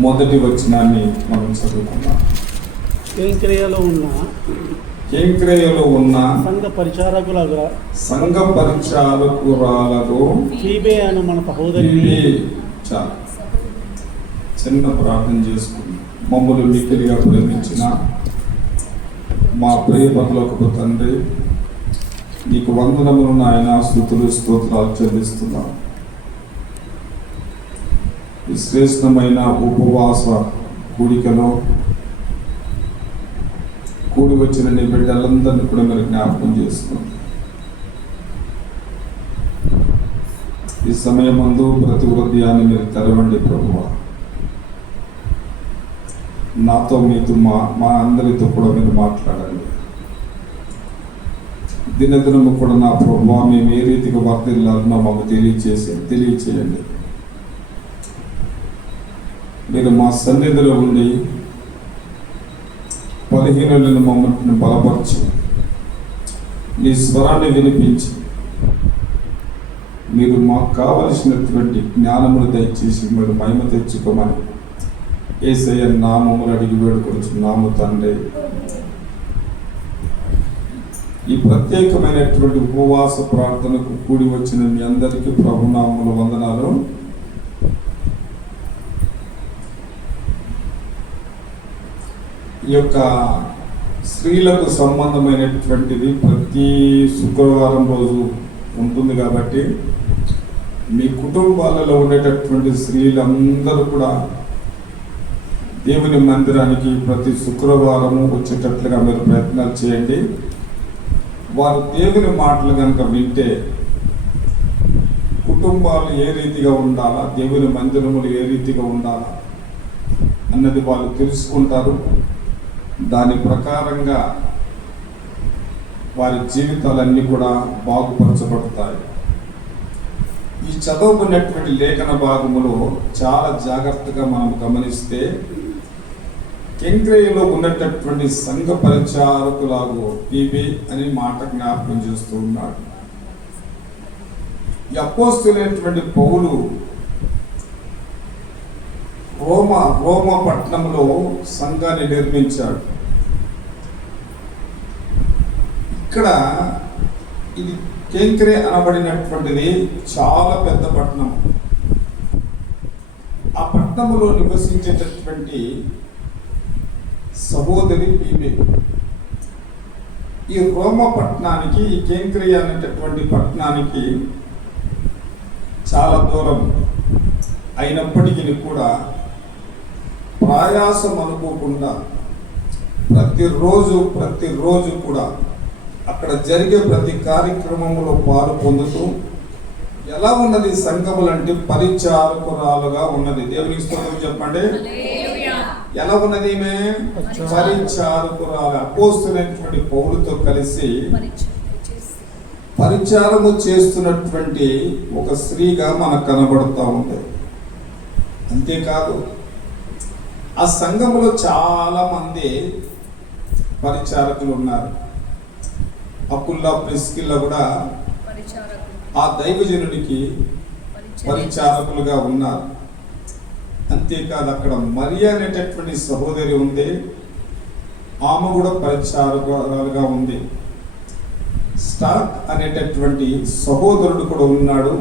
మొదటి వచనాన్ని మనం చదువుకున్నాం. కేంక్రేయలో ఉన్న సంఘ పరిచారకురాలకు ఫీబే అను మన సహోదరి చిన్న ప్రార్థన చేసుకుని మమ్మల్ని మిక్కిలిగా ప్రేమించిన మా ప్రియ పరలోకపు తండ్రి, నీకు వందనములు నాయన, స్తుతులు స్తోత్రాలు చెల్లిస్తున్నాం. ఈ శ్రేష్టమైన ఉపవాస కూడికలో కూడి వచ్చిన నీ బిడ్డలందరినీ కూడా మీరు జ్ఞాపకం చేసుకోండి. ఈ సమయం ముందు ప్రతి హృదయాన్ని మీరు తెరవండి ప్రభువా. నాతో మీతో మా అందరితో కూడా మీరు మాట్లాడండి. దినదినము కూడా నా ప్రభువా మేము ఏ రీతిగా వర్తిల్లాలనో మాకు తెలియచేయండి. మీరు మా సన్నిధిలో ఉండి బలహీనులను మమ్మల్ని బలపరిచి నీ స్వరాన్ని వినిపించి మీరు మాకు కావలసినటువంటి జ్ఞానమును దయచేసి మీరు మహిమ తెచ్చుకోమని యేసయ్య నామములు అడిగి వేడుకొనుచున్నాము తండ్రి. ఈ ప్రత్యేకమైనటువంటి ఉపవాస ప్రార్థనకు కూడి వచ్చిన మీ అందరికీ ప్రభునామముల వందనాలు. ఈ యొక్క స్త్రీలకు సంబంధమైనటువంటిది ప్రతి శుక్రవారం రోజు ఉంటుంది కాబట్టి మీ కుటుంబాలలో ఉండేటటువంటి స్త్రీలందరూ కూడా దేవుని మందిరానికి ప్రతి శుక్రవారము వచ్చేటట్లుగా మీరు ప్రయత్నాలు చేయండి. వారు దేవుని మాటలు కనుక వింటే కుటుంబాలు ఏ రీతిగా ఉండాలా, దేవుని మందిరములు ఏ రీతిగా ఉండాలా అన్నది వాళ్ళు తెలుసుకుంటారు. దాని ప్రకారంగా వారి జీవితాలన్నీ కూడా బాగుపరచబడతాయి. ఈ చదువుకున్నటువంటి లేఖన భాగములో చాలా జాగ్రత్తగా మనం గమనిస్తే కేంక్రేయలో ఉన్నటువంటి సంఘ పరిచారకులాగు పీబే అని మాట జ్ఞాపకం చేస్తూ ఉన్నాడు. ఈ అపోస్తలుడైనటువంటి పౌలు రోమ పట్టణంలో సంఘాన్ని నిర్మించాడు. ఇక్కడ ఇది కేంక్రే అనబడినటువంటిది చాలా పెద్ద పట్టణం. ఆ పట్టణంలో నివసించేటటువంటి సహోదరి పీబే ఈ రోమ పట్టణానికి, ఈ కేంక్రే అనేటటువంటి పట్టణానికి చాలా దూరం అయినప్పటికీ కూడా ప్రయాసం అనుకోకుండా ప్రతిరోజు కూడా అక్కడ జరిగే ప్రతి కార్యక్రమంలో పాలు పొందుతూ ఎలా ఉన్నది సంఘములంటే పరిచారకురాలుగా ఉన్నది. దేవునికి స్తోత్రం చెప్పండి. ఎలా ఉన్నది ఈమె? పరిచారకురాలు. అపోస్తలుడైనటువంటి పౌలుతో కలిసి పరిచారము చేస్తున్నటువంటి ఒక స్త్రీగా మనకు కనబడుతూ ఉంది. అంతేకాదు, ఆ సంఘములో చాలా మంది పరిచారకులు ఉన్నారు. అకుల్లా ప్రిస్కిల్లా కూడా ఆ దైవజనుడికి పరిచారకులుగా ఉన్నారు. అంతేకాదు, అక్కడ మరియా అనేటటువంటి సహోదరి ఉంది, ఆమె కూడా పరిచారకులుగా ఉంది. స్టాక్ అనేటటువంటి సహోదరుడు కూడా ఉన్నాడు,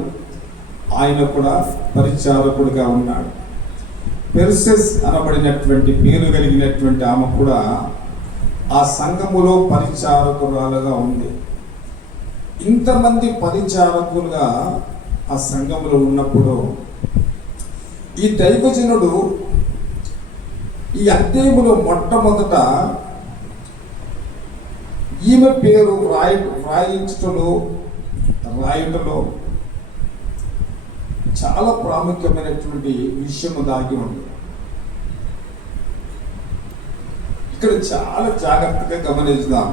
ఆయన కూడా పరిచారకుడుగా ఉన్నాడు. పెర్సెస్ అనబడినటువంటి పేరు కలిగినటువంటి ఆమె కూడా ఆ సంఘములో పరిచారకురాలుగా ఉంది. ఇంతమంది పరిచారకులుగా ఆ సంఘములో ఉన్నప్పుడు ఈ దైవజనుడు ఈ అధ్యాయములో మొట్టమొదట ఈమె పేరు రాయుటలో చాలా ప్రాముఖ్యమైనటువంటి విషయము దాగి ఉంది. ఇక్కడ చాలా జాగ్రత్తగా గమనిద్దాం.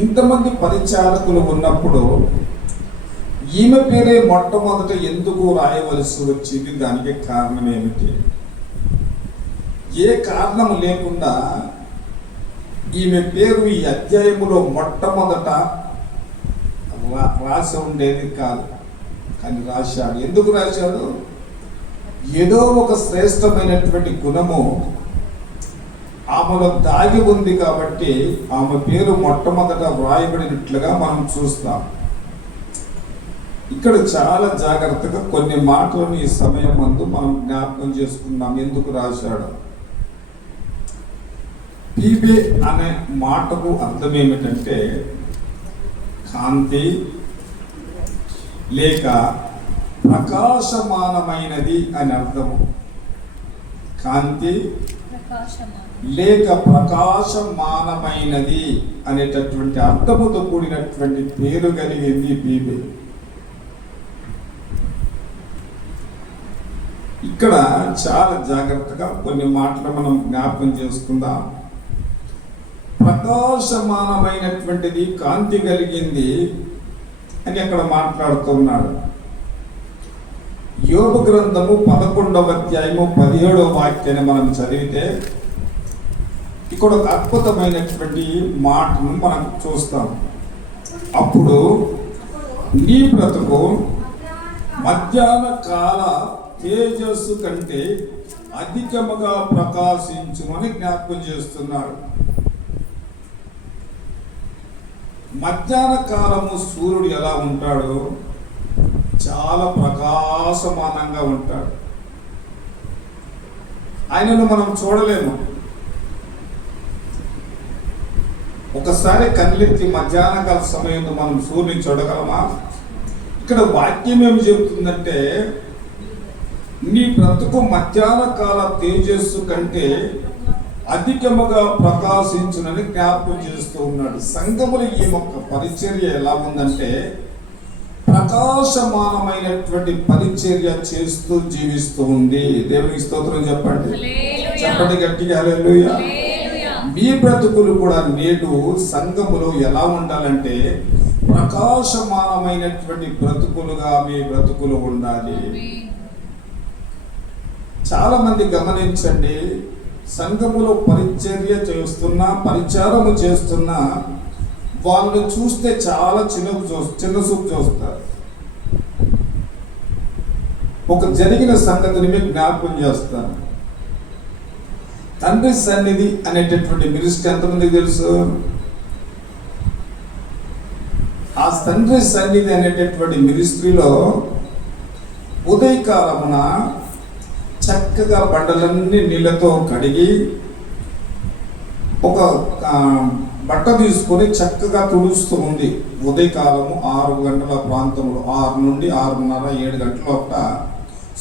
ఇంతమంది పరిచారకులు ఉన్నప్పుడు ఈమె పేరే మొట్టమొదట ఎందుకు రాయవలసి వచ్చింది? దానికి కారణం ఏమిటి? ఏ కారణం లేకుండా ఈమె పేరు ఈ అధ్యాయములో మొట్టమొదట రాసి ఉండేది కాదు, కానీ రాశాడు. ఎందుకు రాశాడు? ఏదో ఒక శ్రేష్టమైనటువంటి గుణము ఆమెలో దాగి ఉంది కాబట్టి ఆమె పేరు మొట్టమొదట వ్రాయబడినట్లుగా మనం చూస్తాం. ఇక్కడ చాలా జాగ్రత్తగా కొన్ని మాటలను ఈ సమయం ముందు మనం జ్ఞాపకం చేసుకుందాం. ఎందుకు రాశాడు? పీబే అనే మాటకు అర్థం ఏమిటంటే కాంతి లేక ప్రకాశమానమైనది అని అర్థము. కాంతి లేక ప్రకాశమానమైనది అనేటటువంటి అర్థముతో కూడినటువంటి పేరు కలిగింది పీబే. ఇక్కడ చాలా జాగ్రత్తగా కొన్ని మాటలు మనం జ్ఞాపకం చేసుకుందాం. ప్రకాశమానమైనటువంటిది, కాంతి కలిగింది అని అక్కడ మాట్లాడుతున్నాడు. యోబు గ్రంథము 11వ అధ్యాయము 17వ వాక్యాన్ని మనం చదివితే ఇక్కడ ఒక అద్భుతమైనటువంటి మాటను మనం చూస్తాం. అప్పుడు నీ బ్రతుకు మధ్యాహ్న కాల తేజస్సు కంటే అధికముగా ప్రకాశించుమని జ్ఞాపకం చేస్తున్నాడు. మధ్యాహ్న కాలము సూర్యుడు ఎలా ఉంటాడో చాలా ప్రకాశమానంగా ఉంటాడు. ఆయనను మనం చూడలేము. ఒకసారి కళ్ళెత్తి మధ్యాహ్న కాల సమయంలో మనం సూర్యుని చూడగలమా? ఇక్కడ వాక్యం ఏమి చెబుతుందంటే నీ బ్రతుకు మధ్యాహ్న కాల తేజస్సు కంటే అధికముగా ప్రకాశించునని జ్ఞాపకం చేస్తూ ఉన్నాడు. సంఘములు ఈ యొక్క పరిచర్య ఎలా ఉందంటే ప్రకాశమానమైనటువంటి పరిచర్య చేస్తూ జీవిస్తూ ఉంది. దేవునికి స్తోత్రం చెప్పండి, చెప్పండి గట్టిగా హల్లెలూయా. మీ బ్రతుకులు కూడా నేడు సంఘములో ఎలా ఉండాలంటే ప్రకాశమానమైనటువంటి బ్రతుకులుగా మీ బ్రతుకులు ఉండాలి. చాలా మంది గమనించండి, సంఘములో పరిచర్య చేస్తున్నా, పరిచారము చేస్తున్నా వాళ్ళని చూస్తే చాలా చిన్న చూపు చూస్తారు. ఒక జరిగిన సంగతిని మీకు జ్ఞాపకం చేస్తాను. తండ్రి సన్నిధి అనేటటువంటి మినిస్ట్రీ ఎంతమందికి తెలుసు? ఆ తండ్రి సన్నిధి అనేటటువంటి మినిస్ట్రీలో ఉదయకాలమున చక్కగా బండలన్నీ నీళ్ళతో కడిగి ఒక బట్ట తీసుకొని చక్కగా తుడుస్తూ ఉంది. ఉదయకాలము 6 గంటల ప్రాంతంలో 6 నుండి 6:30 7 గంటల లోపల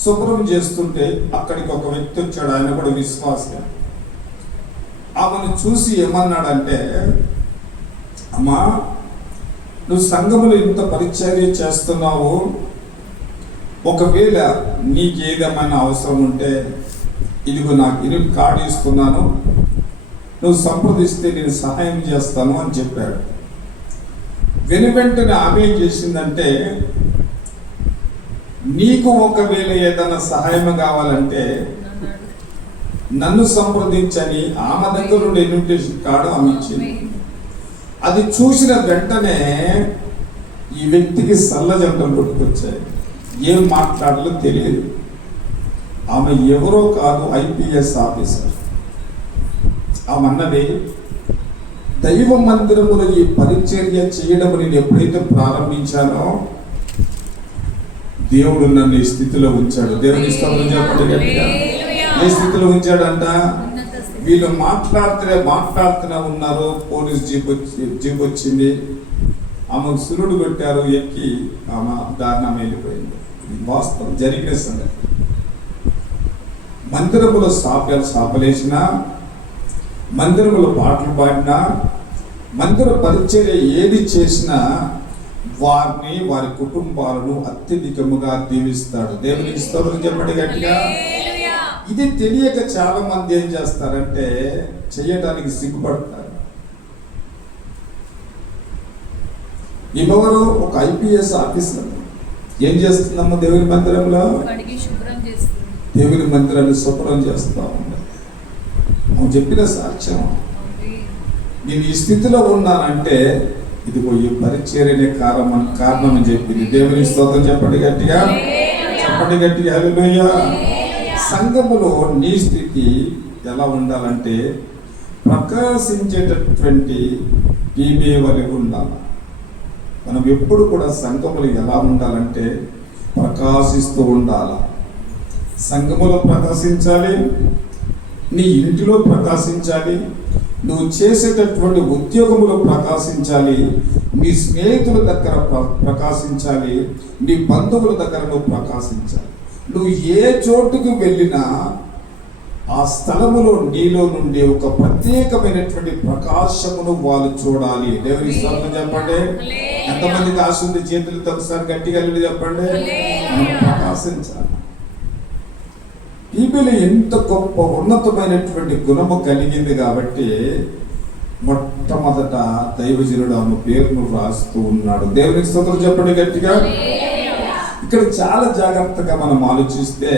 శుభ్రం చేస్తుంటే అక్కడికి ఒక వ్యక్తి వచ్చాడు. ఆయన కూడా విశ్వాసం. ఆమెను చూసి ఏమన్నాడంటే, అమ్మా నువ్వు సంఘములో ఇంత పరిచర్య చేస్తున్నావు, ఒకవేళ నీకు ఏదేమైనా అవసరం ఉంటే ఇదిగో నాకు ఇనుప కార్డు ఇస్తున్నాను, నువ్వు సంప్రదిస్తే నేను సహాయం చేస్తాను అని చెప్పాడు. వెనువెంటనే ఆమె ఏం చేసిందంటే, నీకు ఒకవేళ ఏదైనా సహాయం కావాలంటే నన్ను సంప్రదించని ఆమె దగ్గర నుండి ఇన్విటేషన్ కార్డు ఆమె ఇచ్చింది. అది చూసిన వెంటనే ఈ వ్యక్తికి సల్లజంటలు పుట్టుకొచ్చాయి. ఏం మాట్లాడాలో తెలియదు. ఆమె ఎవరో కాదు, IPS ఆఫీసర్. ఆమె అన్నది, దైవ మందిరములో ఈ పరిచర్య చేయడం నేను ఎప్పుడైతే ప్రారంభించానో దేవుడు నన్ను ఈ స్థితిలో ఉంచాడు. దేవుని స్తోత్రం చెప్పండి గట్టిగా. ఏ స్థితిలో ఉంచాడంట? వీళ్ళు మాట్లాడుతూనే ఉన్నారు. పోలీస్ జీప్ వచ్చింది, ఆమెకు సురుడు కొట్టారు, ఎక్కి ఆమె దారుణం వెళ్ళిపోయింది. వాస్తవం జరిగిన సంగతి. మందిరములో సాపలేసినా, మందిరములో పాటలు పాడినా, మందిర పరిచర్య ఏది చేసినా వారిని, వారి కుటుంబాలను అత్యధికముగా దీవిస్తాడు. దేవునికి స్తోత్రం చెప్పండి గట్టిగా. ఇది తెలియక చాలా మంది ఏం చేస్తారంటే చేయడానికి సిగ్గుపడతారు. ఎవరు? ఒక IPS ఆఫీసర్ ఏం చేస్తుందమ్మా? దేవుని మందిరంలో దేవుని మందిరాన్ని శుభ్రం చేస్తా ఉంది. నువ్వు చెప్పిన సాక్ష్యం, నేను ఈ స్థితిలో ఉన్నానంటే ఇదిగో ఈ పరిచర్యనే కారణం అని చెప్పింది. దేవుని స్తోత్రం చెప్పండి గట్టిగా, చెప్పండి గట్టిగా హల్లెలూయా. సంఘములో నీ స్థితి ఎలా ఉండాలంటే ప్రకాశించేటటువంటి దీపే వలె ఉండాలి. మనం ఎప్పుడు కూడా సంఘములు ఎలా ఉండాలంటే ప్రకాశిస్తూ ఉండాలి. సంఘములో ప్రకాశించాలి, నీ ఇంటిలో ప్రకాశించాలి, నువ్వు చేసేటటువంటి ఉద్యోగములో ప్రకాశించాలి, నీ స్నేహితుల దగ్గర ప్రకాశించాలి, నీ బంధువుల దగ్గర నువ్వు ప్రకాశించాలి. నువ్వు ఏ చోటుకు వెళ్ళినా ఆ స్థలములో నీలో నుండి ఒక ప్రత్యేకమైనటువంటి ప్రకాశమును వాళ్ళు చూడాలి. దేవుని స్తోత్రం చెప్పండి. ఎంతమందికి ఆశ ఉంది? చేతులతో ఒకసారి గట్టిగా చెప్పండి. మనం ప్రకాశించాలి. బైబిల్ ఎంత గొప్ప ఉన్నతమైనటువంటి గుణము కలిగింది కాబట్టి మొట్టమొదట దైవజనుడు ఆమె పేరును రాస్తూ ఉన్నాడు. దేవునికి స్తోత్రం చెప్పండి గట్టిగా. ఇక్కడ చాలా జాగ్రత్తగా మనం ఆలోచిస్తే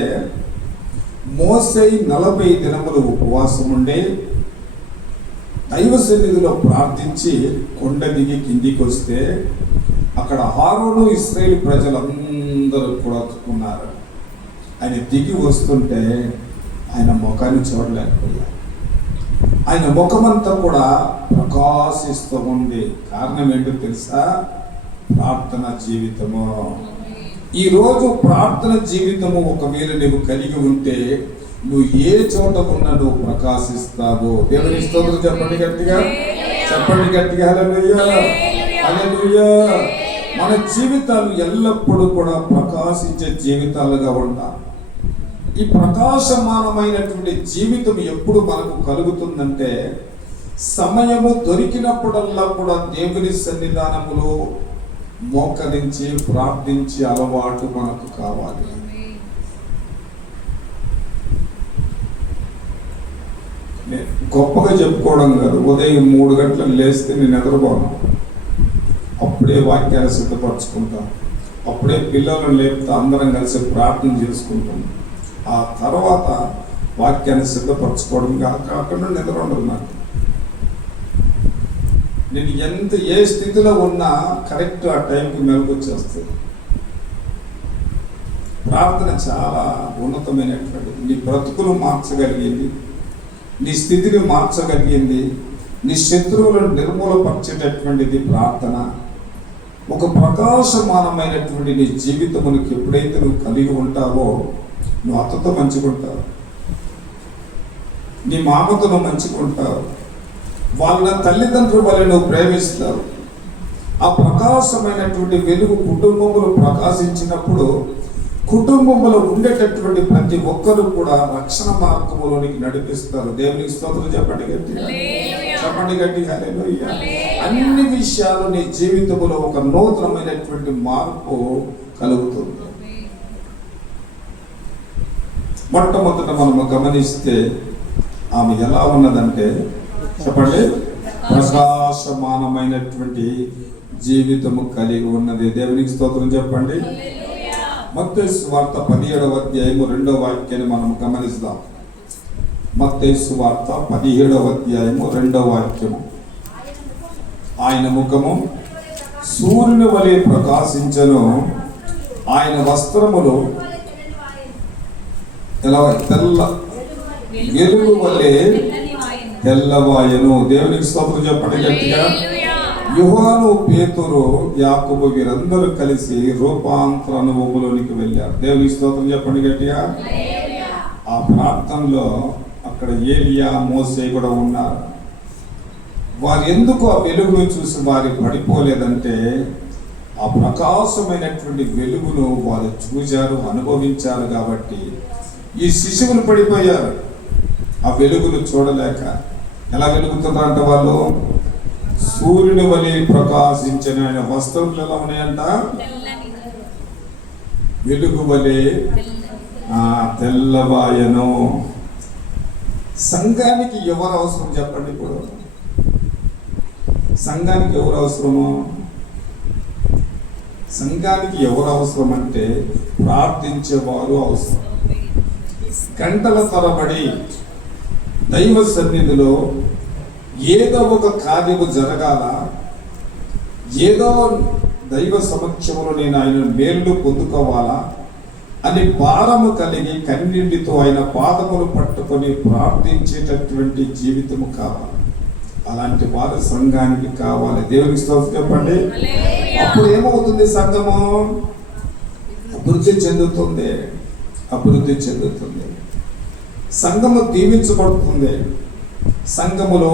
మోసే 40 దినములు ఉపవాసం ఉండి దైవ సన్నిధిలో ప్రార్థించి కొండ దిగి కిందికి వస్తే అక్కడ హారోను ఇశ్రాయేలు ప్రజలందరూ కూడా ఉన్నారు. ఆయన దిగి వస్తుంటే ఆయన ముఖాన్ని చూడలేకపోయారు. ఆయన ముఖమంతా కూడా ప్రకాశిస్తూ ఉంది. కారణం ఏంటో తెలుసా? ప్రార్థన జీవితము. ఈరోజు ప్రార్థన జీవితము ఒకవేళ నువ్వు కలిగి ఉంటే నువ్వు ఏ చోట ఉన్నా నువ్వు ప్రకాశిస్తావు. దేవుని స్తోత్రం చెప్పండి గట్టిగా, చెప్పండి గట్టిగా. హల్లెలూయా, హల్లెలూయా. మన జీవితాలు ఎల్లప్పుడూ కూడా ప్రకాశించే జీవితాలుగా ఉండాలి. ఈ ప్రకాశమానమైనటువంటి జీవితం ఎప్పుడు మనకు కలుగుతుందంటే సమయము దొరికినప్పుడల్లా కూడా దేవుని సన్నిధానములో మోకరించి ప్రార్థించి అలవాటు మనకు కావాలి. గొప్పగా చెప్పుకోవడం కాదు. ఉదయం 3 గంటలకు లేస్తే నేను నిద్రపోను, అప్పుడే వాక్యాలు సిద్ధపరచుకుంటాం, అప్పుడే పిల్లలను లేపుతా, అందరం కలిసి ప్రార్థన చేసుకుంటాం. ఆ తర్వాత వాక్యాన్ని సిద్ధపరచుకోవడం కాకుండా నిద్ర ఉండదు నాకు. నేను ఏ స్థితిలో ఉన్నా కరెక్ట్ ఆ టైంకి మెలకు వచ్చేస్తుంది. ప్రార్థన చాలా ఉన్నతమైనటువంటిది. నీ బ్రతుకులు మార్చగలిగింది, నీ స్థితిని మార్చగలిగింది, నీ శత్రువులను నిర్మూలపరిచేటటువంటిది ప్రార్థన. ఒక ప్రకాశమానమైనటువంటి నీ జీవితమునికి ఎప్పుడైతే నువ్వు కలిగి ఉంటావో నువ్వు అత్తతో మంచిగుంటావు, నీ మామతో నువ్వు మంచిగుంటావు, వాళ్ళ తల్లిదండ్రుల వల్ల నువ్వు ప్రేమిస్తావు. ఆ ప్రకాశమైనటువంటి వెలుగు కుటుంబంలో ప్రకాశించినప్పుడు కుటుంబంలో ఉండేటటువంటి ప్రతి ఒక్కరు కూడా రక్షణ మార్గంలోనికి నడిపిస్తారు. దేవునికి స్తోత్రం చెప్పండి గట్టిగా, చెప్పండి గట్టిగా. హల్లెలూయా. అన్ని విషయాలు నీ జీవితంలో ఒక నూతనమైనటువంటి మార్పు కలుగుతుంది. మొట్టమొదట మనము గమనిస్తే ఆమె ఎలా ఉన్నదంటే చెప్పండి, ప్రకాశమానమైనటువంటి జీవితము కలిగి ఉన్నది. దేవునికి స్తోత్రం చెప్పండి. మత్తయి సువార్త 17వ అధ్యాయము 2వ వాక్యాన్ని మనం గమనిస్తాం. మత్తయి సువార్త 17వ అధ్యాయము 2వ వాక్యము. ఆయన ముఖము సూర్యుని వలె ప్రకాశించెను, ఆయన వస్త్రములు వెలుగు వలె తెల్లవాయను. దేవునికి స్తోత్రం చెప్పండి గట్టిగా. యోహాను, పేతురు, యాకోబు వీరందరూ కలిసి రూపాంతర అనుభవంలోనికి వెళ్ళారు. దేవునికి స్తోత్రం చెప్పండి గట్టిగా. ఆ ప్రాంతంలో అక్కడ ఏలియా, మోసే కూడా ఉన్నారు. వారు ఎందుకు ఆ వెలుగును చూసి వారు పడిపోలేదంటే ఆ ప్రకాశమైనటువంటి వెలుగును వారు చూశారు, అనుభవించారు. కాబట్టి ఈ శిశువులు పడిపోయారు ఆ వెలుగును చూడలేక. ఎలా వెలుగుతున్నారంట వాళ్ళు? సూర్యుని వలె ప్రకాశించిన ఆయన వస్త్రములు ఎలా ఉన్నాయంట? వెలుగు వలె తెల్లవాయను. సంఘానికి ఎవరు అవసరం చెప్పండి? ఇప్పుడు సంఘానికి ఎవరు అవసరము? సంఘానికి ఎవరు అవసరం అంటే ప్రార్థించేవారు అవసరం. గంటల తరబడి దైవ సన్నిధిలో ఏదో ఒక కార్యము జరగాల, ఏదో దైవ సమక్షంలో నేను ఆయన మేలు పొందుకోవాలా, అని భారము కలిగి కన్నీటితో ఆయన పాదములు పట్టుకొని ప్రార్థించేటటువంటి జీవితము కావాలి. అలాంటి వారు సంఘానికి కావాలి. దేవునికి స్తోత్రం చెప్పండి. అప్పుడు ఏమవుతుంది? సంఘము అభివృద్ధి చెందుతుంది. అభివృద్ధి చెందుతుంది. సంఘము దీవించబడుతుంది. సంఘములో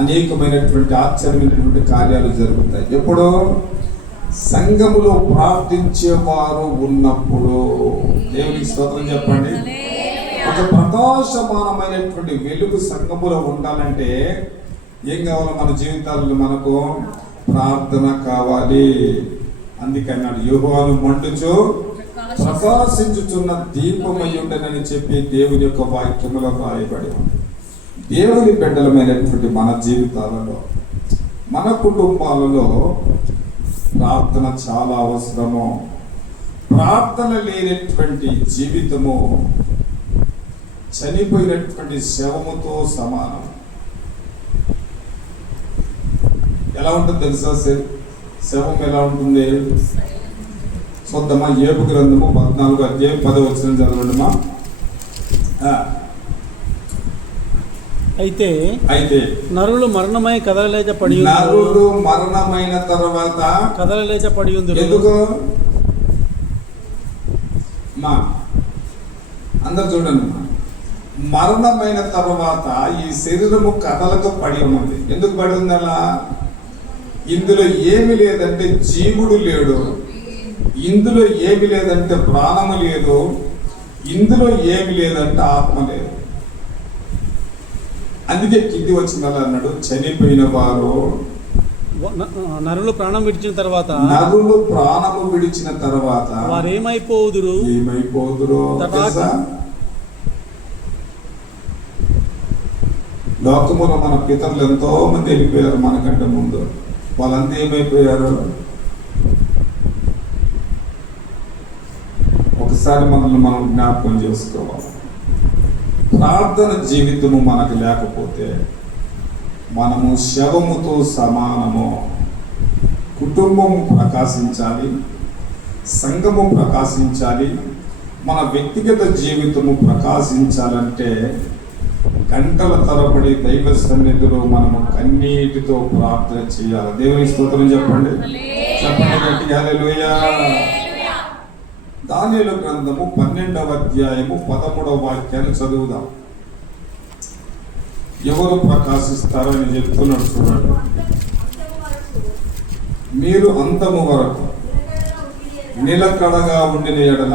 అనేకమైనటువంటి ఆశ్చర్యమైనటువంటి కార్యాలు జరుగుతాయి. ఎప్పుడు? సంఘములో ప్రార్థించేవారు ఉన్నప్పుడు. దేవునికి స్తోత్రం చెప్పండి. ఒక ప్రకాశమానమైనటువంటి వెలుగు సంఘములో ఉండాలంటే ఏం కావాలి? మన జీవితాలలో మనకు ప్రార్థన కావాలి. అందుకన్నాడు, యెహోవాను మండుచు ప్రకాశించుచున్న దీపమై ఉండనని చెప్పి దేవుని యొక్క వాక్యములో రాయబడి ఉంది. దేవుని బిడ్డలమైనటువంటి మన జీవితాలలో, మన కుటుంబాలలో ప్రార్థన చాలా అవసరము. ప్రార్థన లేనటువంటి జీవితము చనిపోయినటువంటి శవముతో సమానం. ఎలా ఉంటుంది తెలుసా? శవం ఎలా ఉంటుంది? చూద్దామా? యోబు గ్రంథము 14వ అధ్యాయం 10వ వచనం చదవండిమా. అయితే నరులు మరణమై కదలలేక పడి నరులు మరణమైన తర్వాత కదలలేక పడి ఉంది. ఎందుకు? మా అందరు చూడండి, మరణమైన తర్వాత ఈ శరీరము కదలకు పడి ఉన్నది. ఎందుకు పడి ఉంది అలా? ఇందులో ఏమి లేదంటే జీవుడు లేడు, ఇందులో ఏమి లేదంటే ప్రాణము లేదు, ఇందులో ఏమి లేదంటే ఆత్మ లేదు. అందుకే కింది వచ్చిందలా అన్నాడు, చనిపోయిన వారు నరులు ప్రాణం విడిచిన తర్వాత వారు ఏమైపోదురు? లోకములో మన పితరులు ఎంతో మంది వెళ్ళిపోయారు మనకంటే ముందు. వాళ్ళంతా ఏమైపోయారు? ఒకసారి మనల్ని మనం జ్ఞాపకం చేసుకోవాలి. ప్రార్థన జీవితము మనకు లేకపోతే మనము శవముతో సమానము. కుటుంబము ప్రకాశించాలి, సంఘము ప్రకాశించాలి, మన వ్యక్తిగత జీవితము ప్రకాశించాలంటే గంటల తరబడి దైవ సన్నిధిలో మనము కన్నీటితో ప్రార్థన చేయాలి. దేవుని స్తోత్రం చెప్పండి. చెప్పండి గట్టిగా హల్లెలూయా. దానియేలు గ్రంథము 12వ అధ్యాయము 13వ వాక్యాన్ని చదువుదాం. ఎవరు ప్రకాశిస్తారని చెప్తున్నాడు చూడండి. మీరు అంతము వరకు నిలకడగా ఉండిన ఎడల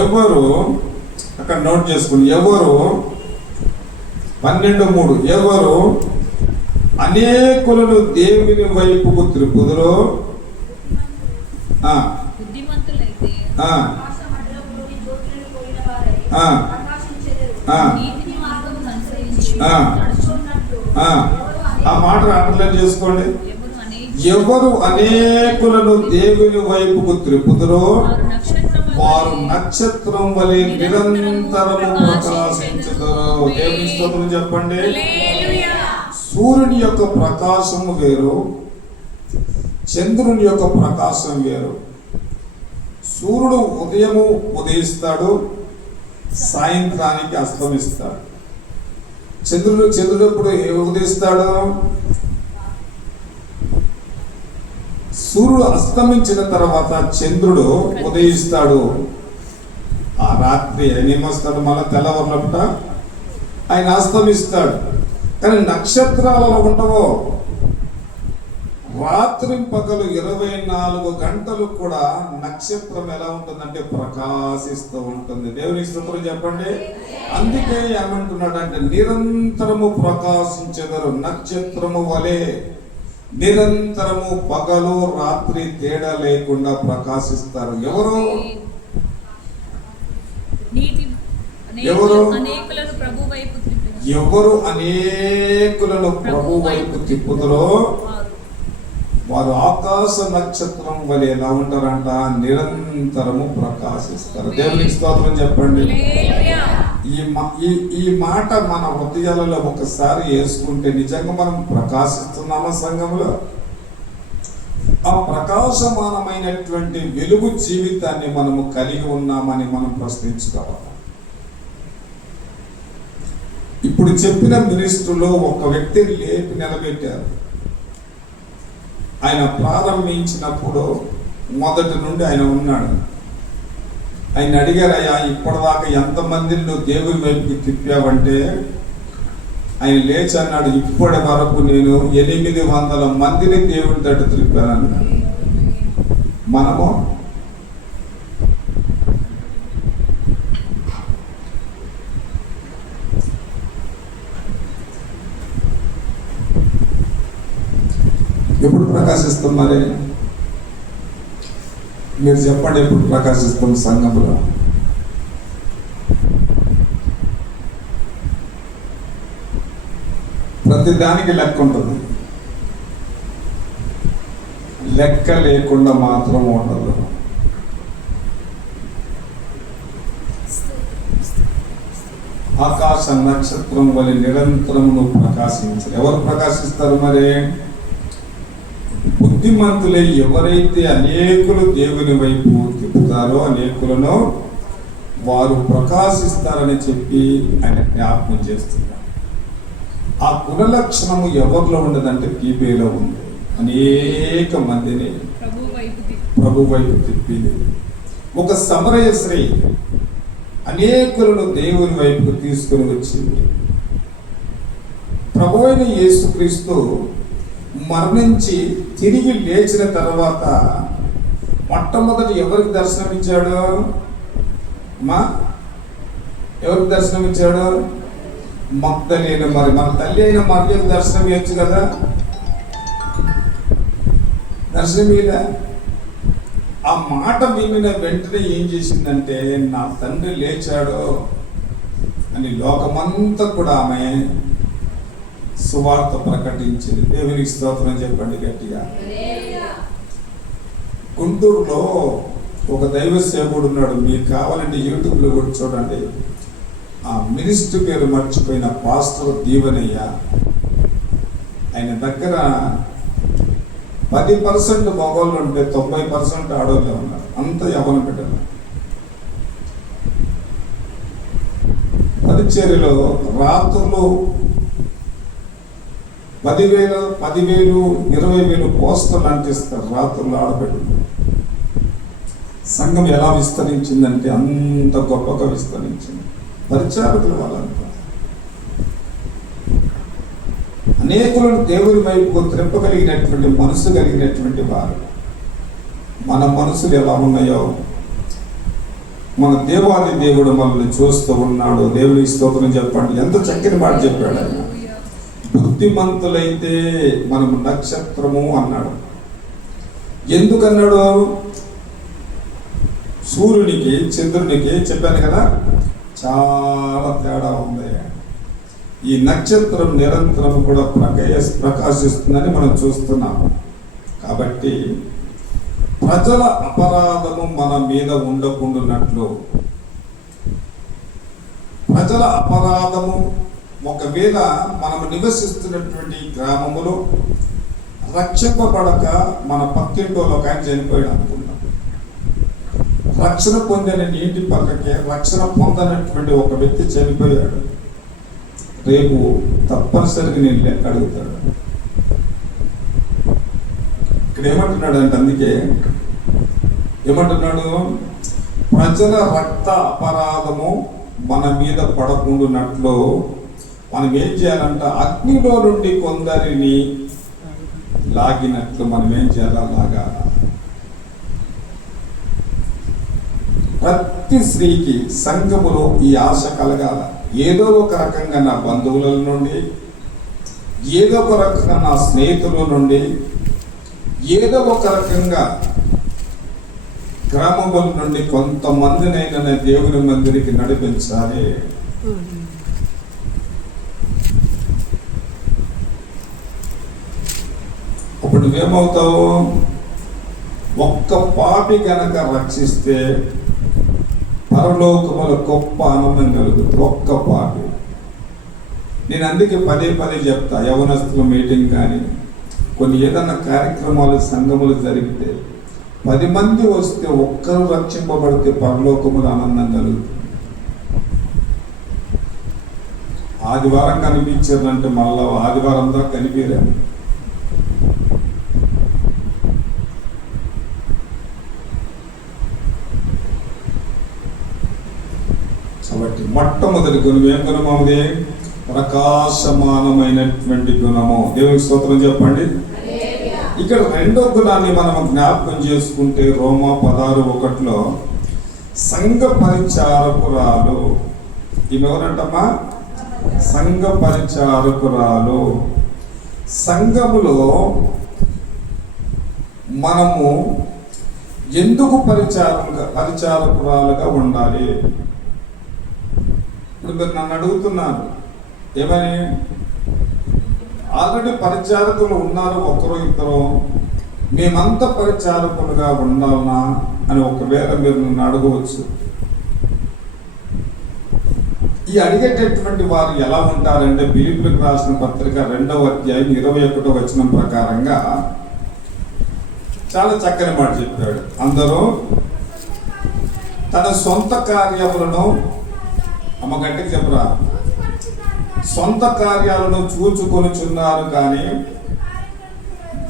ఎవరు, అక్కడ నోట్ చేసుకుని, ఎవరు 12:3 ఎవరు అనేకులను దేవుని వైపుకు త్రిప్పుదురో ఆ మాట అండర్లైన్ చేసుకోండి. ఎవరు అనేకులను దేవుని వైపుకు త్రిప్పుదురో వారు నక్షత్రం వలె నిరంతరము ప్రకాశించుదురు. దేవుని స్తోత్రం చెప్పండి. సూర్యుని యొక్క ప్రకాశము వేరు, చంద్రుని యొక్క ప్రకాశం వేరు. సూర్యుడు ఉదయము ఉదయిస్తాడు, సాయంత్రానికి అస్తమిస్తాడు. చంద్రుడు ఎప్పుడు ఉదయిస్తాడు? సూర్యుడు అస్తమించిన తర్వాత చంద్రుడు ఉదయిస్తాడు. ఆ రాత్రి ఆయన ఏమొస్తాడు? మళ్ళా తెల్లవారులపట ఆయన అస్తమిస్తాడు. కానీ నక్షత్రాలలో ఉండవో. రాత్రి పగలు 24 గంటలు కూడా నక్షత్రం ఎలా ఉంటుందంటే ప్రకాశిస్తూ ఉంటుంది. దేవుని స్తోత్రం చెప్పండి. అందుకే ఏమంటున్నాడంటే నిరంతరము ప్రకాశించెదరు నక్షత్రము వలె. నిరంతరము పగలు రాత్రి తేడా లేకుండా ప్రకాశిస్తారు. ఎవరు అనేకులను ప్రభు వైపు తిప్పుదురో వారు ఆకాశ నక్షత్రం వలె ఎలా ఉంటారంట? నిరంతరము ప్రకాశిస్తారు. దేవునికి స్తోత్రం చెప్పండి. ఈ మాట మన హృదయాలలో ఒకసారి వేసుకుంటే నిజంగా మనం ప్రకాశిస్తున్నామా సంఘంలో? ఆ ప్రకాశమానమైనటువంటి వెలుగు జీవితాన్ని మనము కలిగి ఉన్నామని మనం ప్రశ్నించుకోవాలి. ఇప్పుడు చెప్పిన మినిస్ట్రీలో ఒక వ్యక్తిని లేపి నిలబెట్టారు. ఆయన ప్రారంభించినప్పుడు మొదటి నుండి ఆయన ఉన్నాడు. ఆయన అడిగారు, అయ్యా ఇప్పటిదాకా ఎంతమందిని నువ్వు దేవుని వైపుకి తిప్పావంటే ఆయన లేచి అన్నాడు, ఇప్పటి వరకు నేను 800 మందిని దేవుని తట్టు తిప్పాను అన్నాడు. మనము ఎప్పుడు ప్రకాశిస్తాం? మరి మీరు చెప్పండి, ఎప్పుడు ప్రకాశిస్తాం సంఘంలో? ప్రతి దానికి లెక్క ఉంటుంది. లెక్క లేకుండా మాత్రం ఉండదు. ఆకాశ నక్షత్రం వలె నిరంతరం నువ్వు ప్రకాశించాలి. ఎవరు ప్రకాశిస్తారు? మరి బుద్ధిమంతులే ఎవరైతే అనేకులు దేవుని వైపు తిప్పుతారో అనేకులను వారు ప్రకాశిస్తారని చెప్పి ఆయన జ్ఞాపకం చేస్తున్నారు. ఆ గుణలక్షణము ఎవరిలో ఉండదంటే పీపేలో ఉంది. అనేక మందిని ప్రభు వైపు తిప్పింది. ఒక సమరయ స్త్రీ అనేకులను దేవుని వైపుకు తీసుకుని వచ్చింది. ప్రభువైన యేసుక్రీస్తు మరణించి తిరిగి లేచిన తర్వాత మొట్టమొదటి ఎవరికి దర్శనమిచ్చాడు? ఎవరికి దర్శనమిచ్చాడు? మగ్దలేన మరి. మన తల్లి అయిన మరియకు దర్శనం ఇవ్వచ్చు కదా, దర్శనం ఇలా. ఆ మాట వినిన వెంటనే ఏం చేసిందంటే, నా తండ్రి లేచాడు అని లోకమంతా కూడా ఆమె సువార్త ప్రకటించింది. దేవునికి స్తోత్రం చెప్పండి గట్టిగా. గుంటూరులో ఒక దైవ సేవకుడు ఉన్నాడు. మీకు కావాలంటే యూట్యూబ్లో కూడా చూడండి. ఆ మినిస్టర్ పేరు మర్చిపోయిన పాస్టర్ దీవెనయ్య. ఆయన దగ్గర 10% మగవాళ్ళు ఉంటే 90% ఆడవాళ్ళే ఉన్నారు. అంత యవ్వన బిడ్డలు. పరిచర్యలో రాత్రులు 10,000, 20,000 పోస్టర్లు అంటిస్తారు రాత్రులు ఆడబిడ్డలు. సంఘం ఎలా విస్తరించిందంటే అంత గొప్పగా విస్తరించింది. పరిచారకులు వాళ్ళంతా అనేకులను దేవుని వైపు త్రిప్పగలిగినటువంటి మనసు కలిగినటువంటి వారు. మన మనసులు ఎలా ఉన్నాయో మన దేవాది దేవుడు మనల్ని చూస్తూ ఉన్నాడు. దేవునికి స్తోత్రం చెప్పండి. ఎంత చక్కని మాట చెప్పాడు ఆయన. బుద్ధిమంతులైతే మనము నక్షత్రము అన్నాడు. ఎందుకన్నాడు? సూర్యునికి చంద్రునికి చెప్పాను కదా, చాలా తేడా ఉంది. ఈ నక్షత్రం నిరంతరం కూడా ప్రకాశిస్తుందని మనం చూస్తున్నాము. కాబట్టి ప్రజల అపరాధము మన మీద ఉండకుండానట్లు, ప్రజల అపరాధము ఒకవేళ మనము నివసిస్తున్నటువంటి గ్రామములో రక్షింపబడక మన పక్కింటోలో కానీ చనిపోయాడు అనుకున్నాం. రక్షణ పొందిన నీటి పక్కకే రక్షణ పొందనటువంటి ఒక వ్యక్తి చనిపోయాడు. రేపు తప్పనిసరిగా నేను లెక్క అడుగుతాడు. ఇక్కడ ఏమంటున్నాడు అంటే, అందుకే ఏమంటున్నాడు? ప్రజల రక్త అపరాధము మన మీద పడకుండానట్లు మనం ఏం చేయాలంట? అగ్నిలో నుండి కొందరిని లాగినట్లు మనం ఏం చేయాలా? లాగాల. ప్రతి స్త్రీకి సంఘములో ఈ ఆశ కలగాల. ఏదో ఒక రకంగా నా బంధువుల నుండి, ఏదో ఒక రకంగా నా స్నేహితుల నుండి, ఏదో ఒక రకంగా గ్రామముల నుండి కొంతమందినైనా దేవుని మందిరికి నడిపించాలి. అప్పుడు నువ్వేమవుతావు? ఒక్క పాపి గనక రక్షిస్తే పరలోకముల గొప్ప ఆనందం కలుగుతుంది. ఒక్క పాపి. నేను అందుకే పదే చెప్తా, యవనస్తుల మీటింగ్ కానీ కొన్ని ఏదైనా కార్యక్రమాలు సంఘములు జరిగితే 10 మంది వస్తే ఒక్కరు రక్షింపబడితే పరలోకములు ఆనందం కలుగుతుంది. ఆదివారం కనిపించారంటే మళ్ళా ఆదివారం దాకా కనిపించారు. కాబట్టి మొట్టమొదటి గుణం ఏం గుణం అది? ప్రకాశమానమైనటువంటి గుణము. దేవునికి స్తోత్రం చెప్పండి. ఇక్కడ రెండో గుణాన్ని మనం జ్ఞాపకం చేసుకుంటే రోమా 16:1 సంఘ పరిచారకురాలు. ఈమె ఎవరంటమ్మా? సంఘ పరిచారకురాలు. సంఘములో మనము ఎందుకు పరిచారకురాలుగా ఉండాలి? ఇప్పుడు మీరు నన్ను అడుగుతున్నారు ఏమని? ఆల్రెడీ పరిచారకులు ఉన్నారు, ఒకరు ఇద్దరు, మేమంతా పరిచారకులుగా ఉండాలనా అని ఒకవేళ మీరు నన్ను అడగవచ్చు. ఈ అడిగేటటువంటి వారు ఎలా ఉంటారంటే ఫిలిప్పీయులకు రాసిన పత్రిక 2వ అధ్యాయం 21వ వచనం ప్రకారంగా చాలా చక్కని మాట చెప్పాడు. అందరూ తన సొంత కార్యములను, అమ్మ గట్టికి చెప్పరా, సొంత కార్యాలను చూచుకొనుచున్నారు కానీ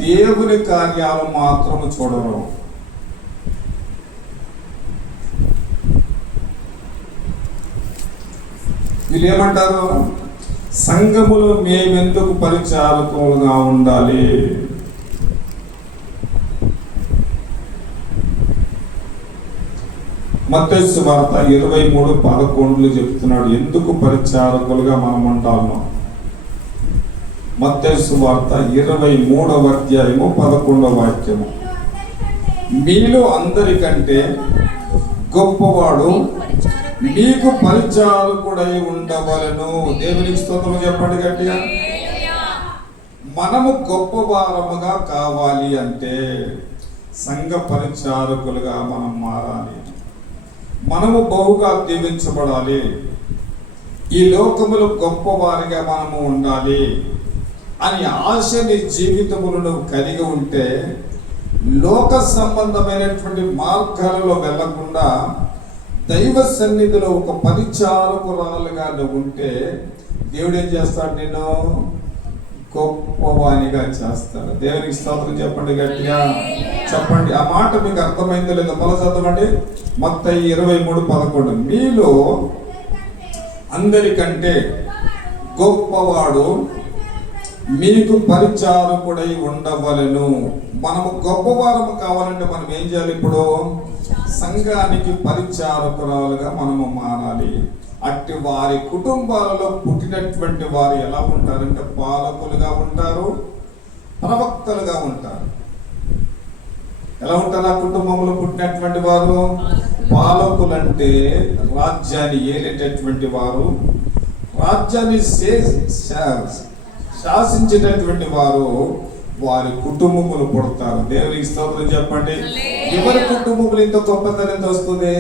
దేవుని కార్యాలు మాత్రము చూడరు. వీళ్ళు ఏమంటారు? సంఘములో మేమెందుకు పరిచారకులుగా ఉండాలి? మత్తయి సువార్త 23:11 చెప్తున్నాడు ఎందుకు పరిచారకులుగా మనం ఉండాలనో. మత్తయి సువార్త 23వ అధ్యాయము 11వ వాక్యము. మీలో అందరికంటే గొప్పవాడు మీకు పరిచారకుడై ఉండవలెను. దేవునికి స్తోత్రం చెప్పండి గట్టిగా. మనము గొప్పవారముగా కావాలి అంటే సంఘ పరిచారకులుగా మనం మారాలి. మనము బహుగా దీవించబడాలి. ఈ లోకములో గొప్పవారిగా మనము ఉండాలి అని ఆశ నీ జీవితములను కలిగి ఉంటే లోక సంబంధమైనటువంటి మార్గాలలో వెళ్లకుండా దైవ సన్నిధిలో ఒక పరిచారకురాలుగా నువ్వు ఉంటే దేవుడు ఏం చేస్తాడు? నేను గొప్పవానిగా చేస్తాడు. దేవునికి స్తోత్రం చెప్పండి గట్టిగా చెప్పండి. ఆ మాట మీకు అర్థమైందో లేదో మళ్ళీ చదవండి. మత్తయి 23:11 మీలో అందరికంటే గొప్పవాడు మీకు పరిచారకుడై ఉండవలెను. మనము గొప్పవారము కావాలంటే మనం ఏం చేయాలి? ఇప్పుడు సంఘానికి పరిచారకురాలుగా మనము మారాలి. అట్టి వారి కుటుంబాలలో పుట్టినటువంటి వారు ఎలా ఉంటారంటే పాలకులుగా ఉంటారు, ప్రవక్తలుగా ఉంటారు. ఎలా ఉంటారు? ఆ కుటుంబంలో పుట్టినటువంటి వారు పాలకులంటే రాజ్యాన్ని ఏలేటటువంటి వారు, రాజ్యాన్ని శాసించేటటువంటి వారు వారి కుటుంబములు పుడతారు. దేవునికి స్తోత్రం చెప్పండి. ఎవరి కుటుంబములు ఇంత గొప్పతనం వస్తుంది?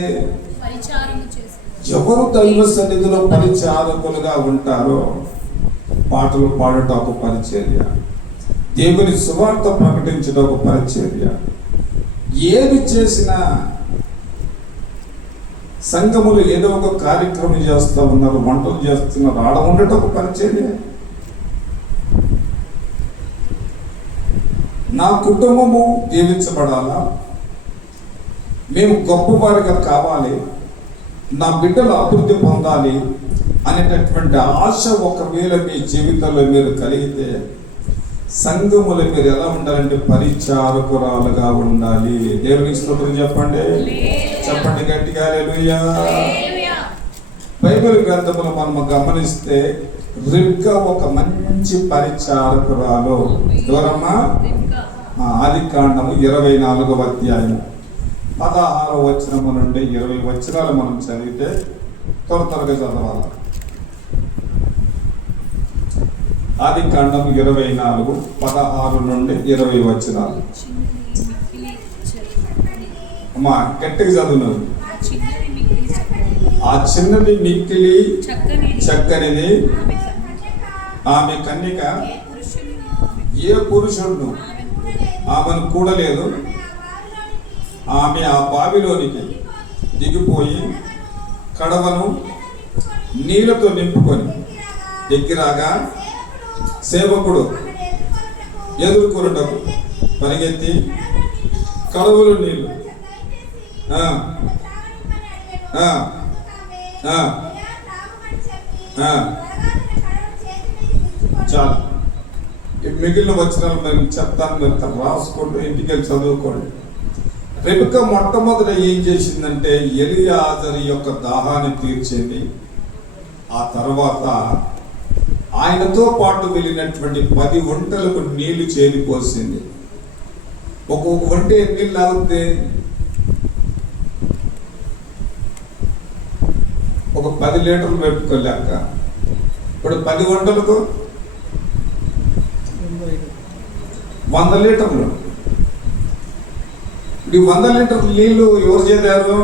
ఎవరు దైవ సన్నిధిలో పరిచారకులుగా ఉంటారో పాటలు పాడటం ఒక పరిచర్య, దేవుని సువార్త ప్రకటించడం ఒక పరిచర్య. ఏది చేసినా సంఘములు ఏదో ఒక కార్యక్రమం చేస్తూ ఉన్నారు, వంటలు చేస్తున్నారు, ఆడ ఉండటం ఒక పరిచర్య. నా కుటుంబము దీవించబడాలా, మేము గొప్పవారిగా కావాలి, నా బిడ్డలు అభివృద్ధి పొందాలి అనేటటువంటి ఆశ ఒకవేళ మీ జీవితంలో మీరు కలిగితే సంఘములో మీరు ఎలా ఉండాలంటే పరిచారకురాలుగా ఉండాలి. దేవునికి స్తోత్రం చెప్పండి. చెప్పండి గట్టిగా హల్లెలూయా. బైబిల్ గ్రంథములో మనం గమనిస్తే రిబ్కా ఒక మంచి పరిచారకురాలు. ఎవరమ్మా? ఆదికాండము 24వ అధ్యాయము 16వ వచనము నుండి 20 వచనాలు మనం చదివితే త్వరగా చదవాలి. ఆదికాండము 24:16 నుండి 20 వచనాలు. అమ్మా గట్టిగా చదువు. ఆ చిన్నది మిక్కిలి చక్కనిది, ఆమె కన్యక ఏ పురుషుడును ఆమెను కూడలేదు. ఆమె ఆ బావిలోనికి దిగిపోయి కడవను నీళ్లతో నింపుకొని ఎక్కిరాగా సేవకుడు ఎదుర్కొనుటకు పరిగెత్తి కడవలు నీళ్లు చాలు. మిగిలిన వచనాలు మరి చెప్తాను, మీరు రాసుకుంటూ ఇంటికి వెళ్ళి చదువుకోండి. రెబెక్క మొట్టమొదట ఏం చేసిందంటే ఎలియాజరు యొక్క దాహాన్ని తీర్చింది. ఆ తర్వాత ఆయనతో పాటు వెళ్ళినటువంటి 10 ఒంటెలకు నీళ్లు చేరిపోసింది. ఒక్కొక్క ఒంటె నీళ్ళు అవుతే ఒక 10 లీటర్లు పెట్టుకోలేక, ఇప్పుడు 10 ఒంటెలకు 100 లీటర్లు. ఇప్పుడు 100 లీటర్ల నీళ్లు ఎవరు చేరారు?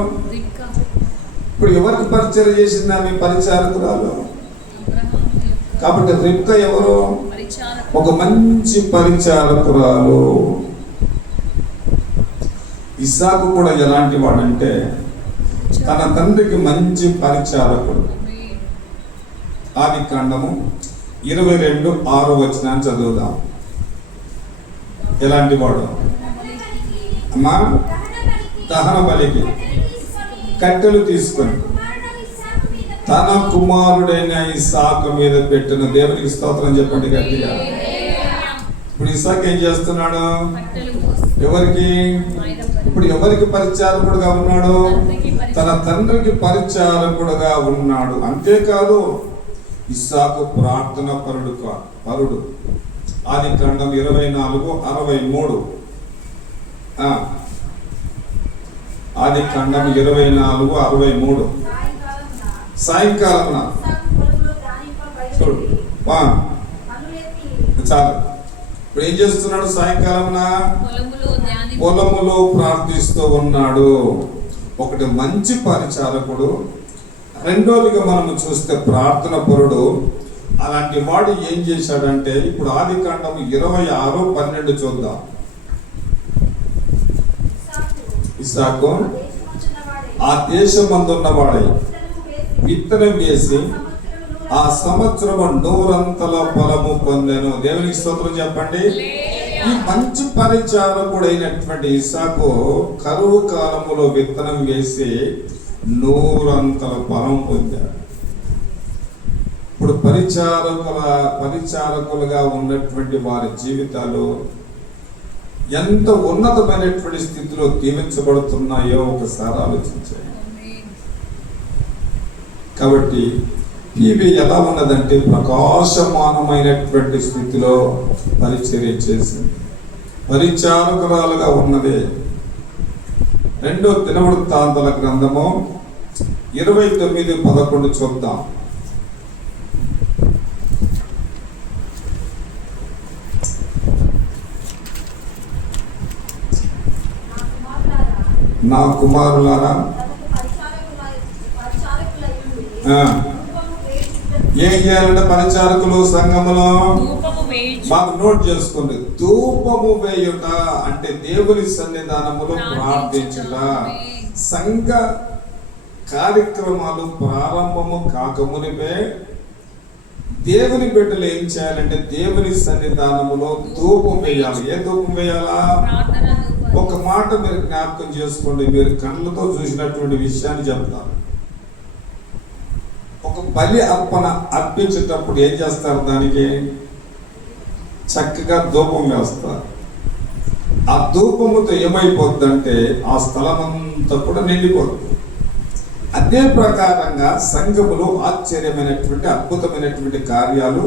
ఇప్పుడు ఎవరికి పరిచయం చేసింది? ఆమె పరిచారకురాలు. కాబట్టి రిబ్కా ఎవరు? ఒక మంచి పరిచారకురాలు. ఇస్సాకు కూడా ఎలాంటి వాడంటే తన తండ్రికి మంచి పరిచారకుడు. ఆదికాండము 22:6 చదువుదాం. ఎలాంటి వాడు? అమ్మా, దహన బలికి కట్టెలు తీసుకొని తన కుమారుడైన ఇస్సాకు మీద పెట్టిన. దేవునికి స్తోత్రం చెప్పండి గట్టిగా. ఇప్పుడు ఇస్సాకు ఏం చేస్తున్నాడు? ఎవరికి? ఇప్పుడు ఎవరికి పరిచారకుడుగా ఉన్నాడు? తన తండ్రికి పరిచారకుడుగా ఉన్నాడు. అంతేకాదు, ఇస్సాకు ప్రార్థన పరుడు. ఆదికాండం 24:63. ఆదికాండం 24:63. సాయంకాలం చూడు చాలు. ఇప్పుడు ఏం చేస్తున్నాడు? సాయంకాలం పొలములో ప్రార్థిస్తూ ఉన్నాడు. ఒకటి మంచి పరిచారకుడు, రెండోదిగా మనము చూస్తే ప్రార్థన పరుడు. అలాంటి వాడు ఏం చేశాడంటే, ఇప్పుడు ఆదికాండం 26:12 చూద్దాం. ఇస్సాకు ఆ దేశమందున్నవాడై విత్తనం వేసి ఆ సంవత్సరము 100 ఫలము పొందెను. దేవునికి స్తోత్రం చెప్పండి. ఈ మంచి పరిచారకుడైనటువంటి ఇస్సాకు కరువు కాలములో విత్తనం వేసి 100 ఫలం పొందాడు. ఇప్పుడు పరిచారకులుగా ఉన్నటువంటి వారి జీవితాలు ఎంత ఉన్నతమైనటువంటి స్థితిలో దీవించబడుతున్నాయో ఒకసారి ఆలోచించాయి. కాబట్టి ఇవి ఎలా ఉన్నదంటే ప్రకాశమానమైనటువంటి స్థితిలో పరిచర్య చేసింది, పరిచారకురాలుగా ఉన్నదే. 2 దినవృత్తాంతాల గ్రంథము 29:11 చూద్దాం. నా కుమారులారా, ఏం చేయాలంటే పరిచారకులు సంఘములో మాకు నోట్ చేసుకోండి. ధూపము వేయుట అంటే దేవుని సన్నిధానములో ప్రార్థించుట. సంఘ కార్యక్రమాలు ప్రారంభము కాకమునిపే దేవుని బిడ్డలు ఏం చేయాలంటే దేవుని సన్నిధానములో ధూపం వేయాలి. ఏ ధూపం వేయాలా? ఒక మాట మీరు జ్ఞాపకం చేసుకోండి. మీరు కళ్ళతో చూసినటువంటి విషయాన్ని చెప్తారు. ఒక బలి అర్పణ అర్పించేటప్పుడు ఏం చేస్తారు? దానికి చక్కగా ధూపం వేస్తారు. ఆ ధూపముతో ఏమైపోద్దంటే ఆ స్థలం అంతా కూడా నిండిపోతుంది. అదే ప్రకారంగా సంఘములో ఆశ్చర్యమైనటువంటి అద్భుతమైనటువంటి కార్యాలు,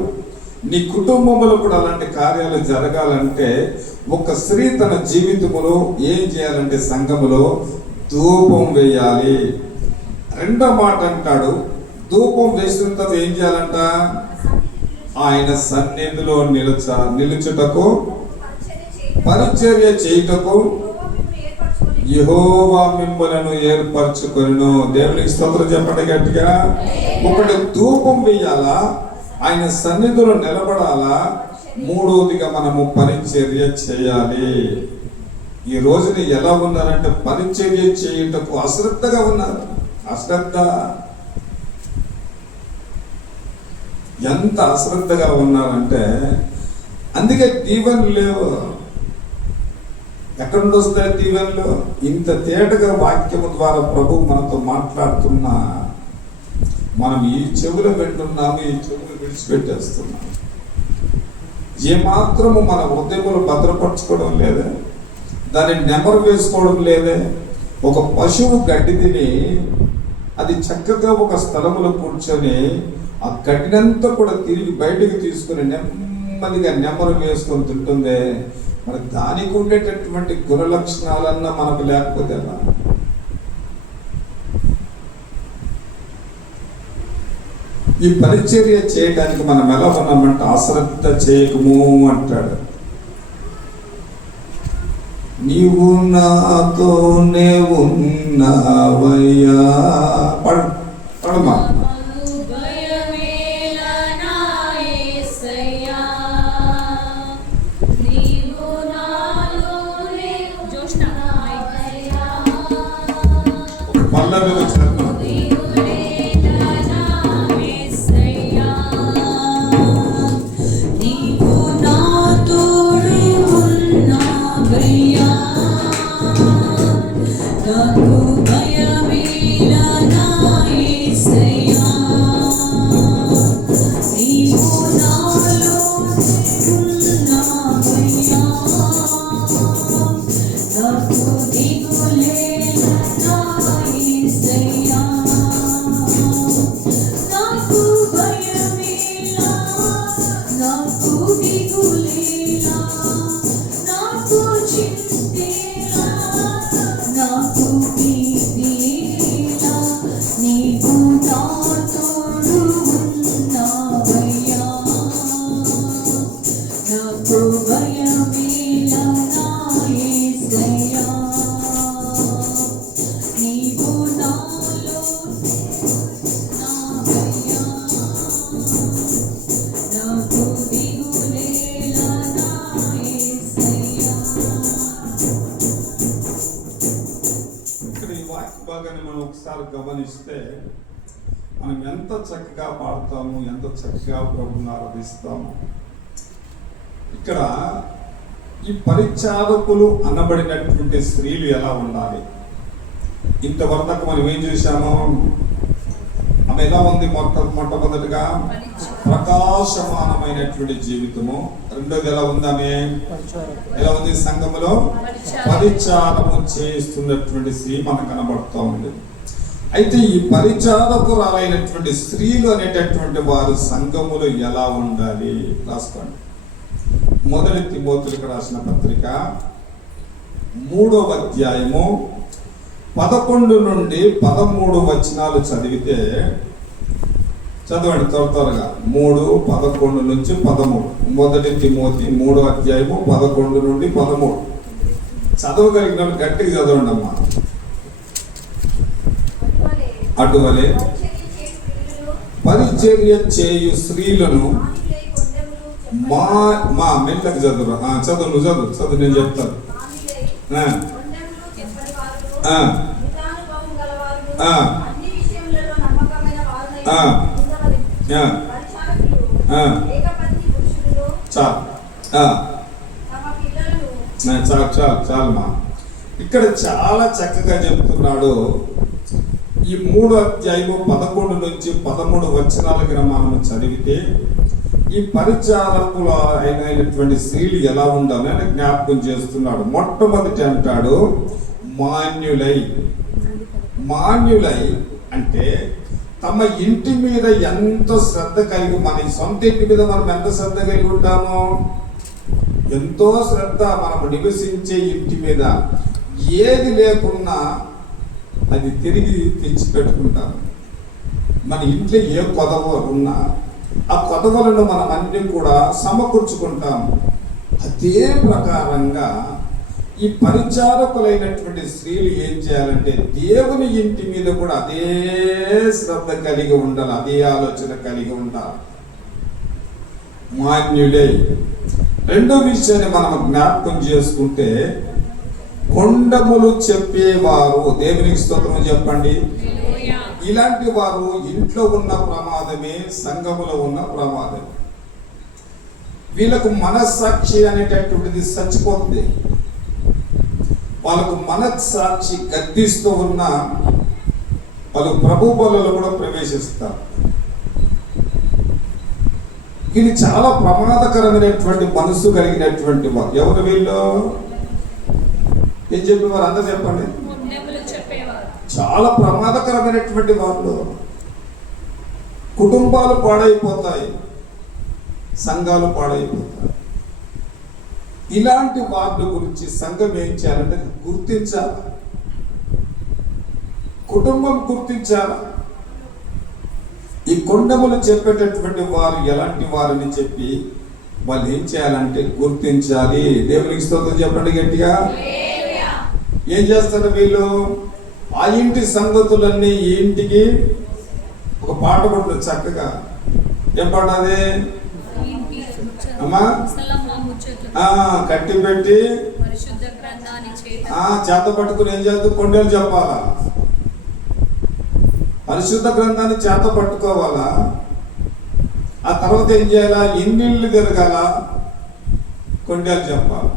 నీ కుటుంబంలో కూడా అలాంటి కార్యాలు జరగాలంటే ఒక స్త్రీ తన జీవితంలో ఏం చేయాలంటే సంఘములో ధూపం వేయాలి. రెండో మాట అంటాడు, ధూపం వేసిన తర్వాత ఏం చేయాలంట? ఆయన సన్నిధిలో నిలుచుటకు, పరిచర్య చేయుటకు యెహోవా మిమ్మలను ఏర్పరచుకొనును. దేవునికి స్తోత్రం చెప్పండి గట్టిగా. ఒకటి ధూపం వేయాలా, ఆయన సన్నిధిలో నిలబడాలా, మూడవదిగా మనము పరిచర్య చేయాలి. ఈ రోజున ఎలా ఉన్నారంటే పరిచర్య చేయుటకు అశ్రద్ధగా ఉన్నారు. అశ్రద్ధ, ఎంత అశ్రద్ధగా ఉన్నారంటే అందుకే దీవెనలు లేవు. ఎక్కడి నుండి వస్తాయి దీవెనలు? ఇంత తేటగా వాక్యము ద్వారా ప్రభు మనతో మాట్లాడుతున్నా మనం ఈ చెవులు వింటున్నాము, ఈ చెవులు విడిచిపెట్టేస్తున్నాము. ఏమాత్రము మన హృదయములు భద్రపరచుకోవడం లేదే, దాన్ని నెమరు వేసుకోవడం లేదే. ఒక పశువు గడ్డి తిని అది చక్కగా ఒక స్థలములో కూర్చొని ఆ గడ్డినంతా కూడా తిరిగి బయటకు తీసుకుని నెమ్మదిగా నెమరు వేసుకొని తింటుందే, మరి దానికి ఉండేటటువంటి గుణ లక్షణాలన్నా మనకు లేకపోతే ఎలా? ఈ పరిచర్య చేయడానికి మనం ఎలా ఉన్నామంటే అశ్రద్ధ చేయకము అంటాడు. నీవు నాతోనే ఉన్నావయ్యా. పడమా పల్లవి వచ్చినట్టు ఒకసారి గమనిస్తే మనం ఎంత చక్కగా పాడతాము, ఎంత చక్కగా ప్రభుని ఆరాధిస్తాము. ఇక్కడ ఈ పరిచారకులు అనబడినటువంటి స్త్రీలు ఎలా ఉండాలి? ఇంతవరకు మనం ఏం చూసాము? ఆమె ఎలా ఉంది? మొట్టమొదటిగా ప్రకాశమానమైనటువంటి జీవితము. రెండోది ఎలా ఉంది? ఆమె ఎలా ఉంది? సంఘములో పరిచారము చేస్తున్నటువంటి స్త్రీ మనకు కనబడుతూ ఉంది. అయితే ఈ పరిచారకురాలైనటువంటి స్త్రీలు అనేటటువంటి వారు సంఘములో ఎలా ఉండాలి? రాసుకోండి. మొదటి తిమోతికి రాసిన పత్రిక 3వ అధ్యాయము 11 నుండి 13 వచనాలు చదివితే, చదవండి త్వరగా. 3:11 నుంచి 13. మొదటి తిమోతి 3వ అధ్యాయము 11 నుండి 13. చదవగలిగిన వాళ్ళు గట్టిగా చదవండి అమ్మా. అటువలే పరిచర్య చేయు స్త్రీలను మా మెట్లకు చదువు. చదువు చదువు, నేను చెప్తాను. చాలమ్మా. ఇక్కడ చాలా చక్కగా చెప్తున్నాడు. ఈ 3వ అధ్యాయము 11 నుంచి 13 వచనాలకి మనం చదివితే ఈ పరిచారకుల అయినటువంటి స్త్రీలు ఎలా ఉండాలి అని జ్ఞాపకం చేస్తున్నాడు. మొట్టమొదటి అంటాడు మాన్యులై అంటే తమ ఇంటి మీద ఎంతో శ్రద్ధ కలిగి, మన సొంత ఇంటి మీద మనం ఎంత శ్రద్ధ కలిగి ఉంటామో, ఎంతో శ్రద్ధ మనం నివసించే ఇంటి మీద ఏది లేకున్నా అది తిరిగి తెచ్చిపెట్టుకుంటాం. మన ఇంట్లో ఏ కొదవ ఉన్నా ఆ కొదవలను మనం అన్ని కూడా సమకూర్చుకుంటాం. అదే ప్రకారంగా ఈ పరిచారకులైనటువంటి స్త్రీలు ఏం చేయాలంటే దేవుని ఇంటి మీద కూడా అదే శ్రద్ధ కలిగి ఉండాలి, అదే ఆలోచన కలిగి ఉండాలి. మాన్యులై. రెండో విషయాన్ని మనం జ్ఞాపకం చేసుకుంటే, కొండములు చెప్పేవారు. దేవునికి స్తోత్రం చెప్పండి. ఇలాంటి వారు ఇంట్లో ఉన్న ప్రమాదమే, సంఘములో ఉన్న ప్రమాదమే. వీళ్ళకు మనస్సాక్షి అనేటటువంటిది చచ్చిపోతుంది. వాళ్ళకు మనస్సాక్షి గద్దిస్తూ ఉన్న వాళ్ళు ప్రభు బలలో కూడా ప్రవేశిస్తారు. ఇది చాలా ప్రమాదకరమైనటువంటి మనసు కలిగినటువంటి వారు. ఎవరు వీళ్ళు? ఏం చెప్పేవారు? అందరూ చెప్పండి. చాలా ప్రమాదకరమైనటువంటి వాళ్ళు. కుటుంబాలు పాడైపోతాయి, సంఘాలు పాడైపోతాయి. ఇలాంటి వారి గురించి సంఘం ఏం చేయాలంటే గుర్తించాలి, కుటుంబం గుర్తించాలి. ఈ కొండములు చెప్పేటటువంటి వారు ఎలాంటి వారిని చెప్పి వాళ్ళు ఏం చేయాలంటే గుర్తించాలి. దేవునికి స్తోత్రం చెప్పండి గట్టిగా. ఏం చేస్తారు వీళ్ళు? ఆ ఇంటి సంగతులన్నీ ఈ ఇంటికి ఒక పాట పడుతుంది చక్కగా. ఏం పాట అది అమ్మా? కట్టి పెట్టి చేత పట్టుకుని ఏం చేద్దాం? కొండలు చెప్పాలా? పరిశుద్ధ గ్రంథాన్ని చేత పట్టుకోవాలా? ఆ తర్వాత ఏం చేయాలా? ఇన్నిళ్ళు తిరగాల, కొండలు చెప్పాలా?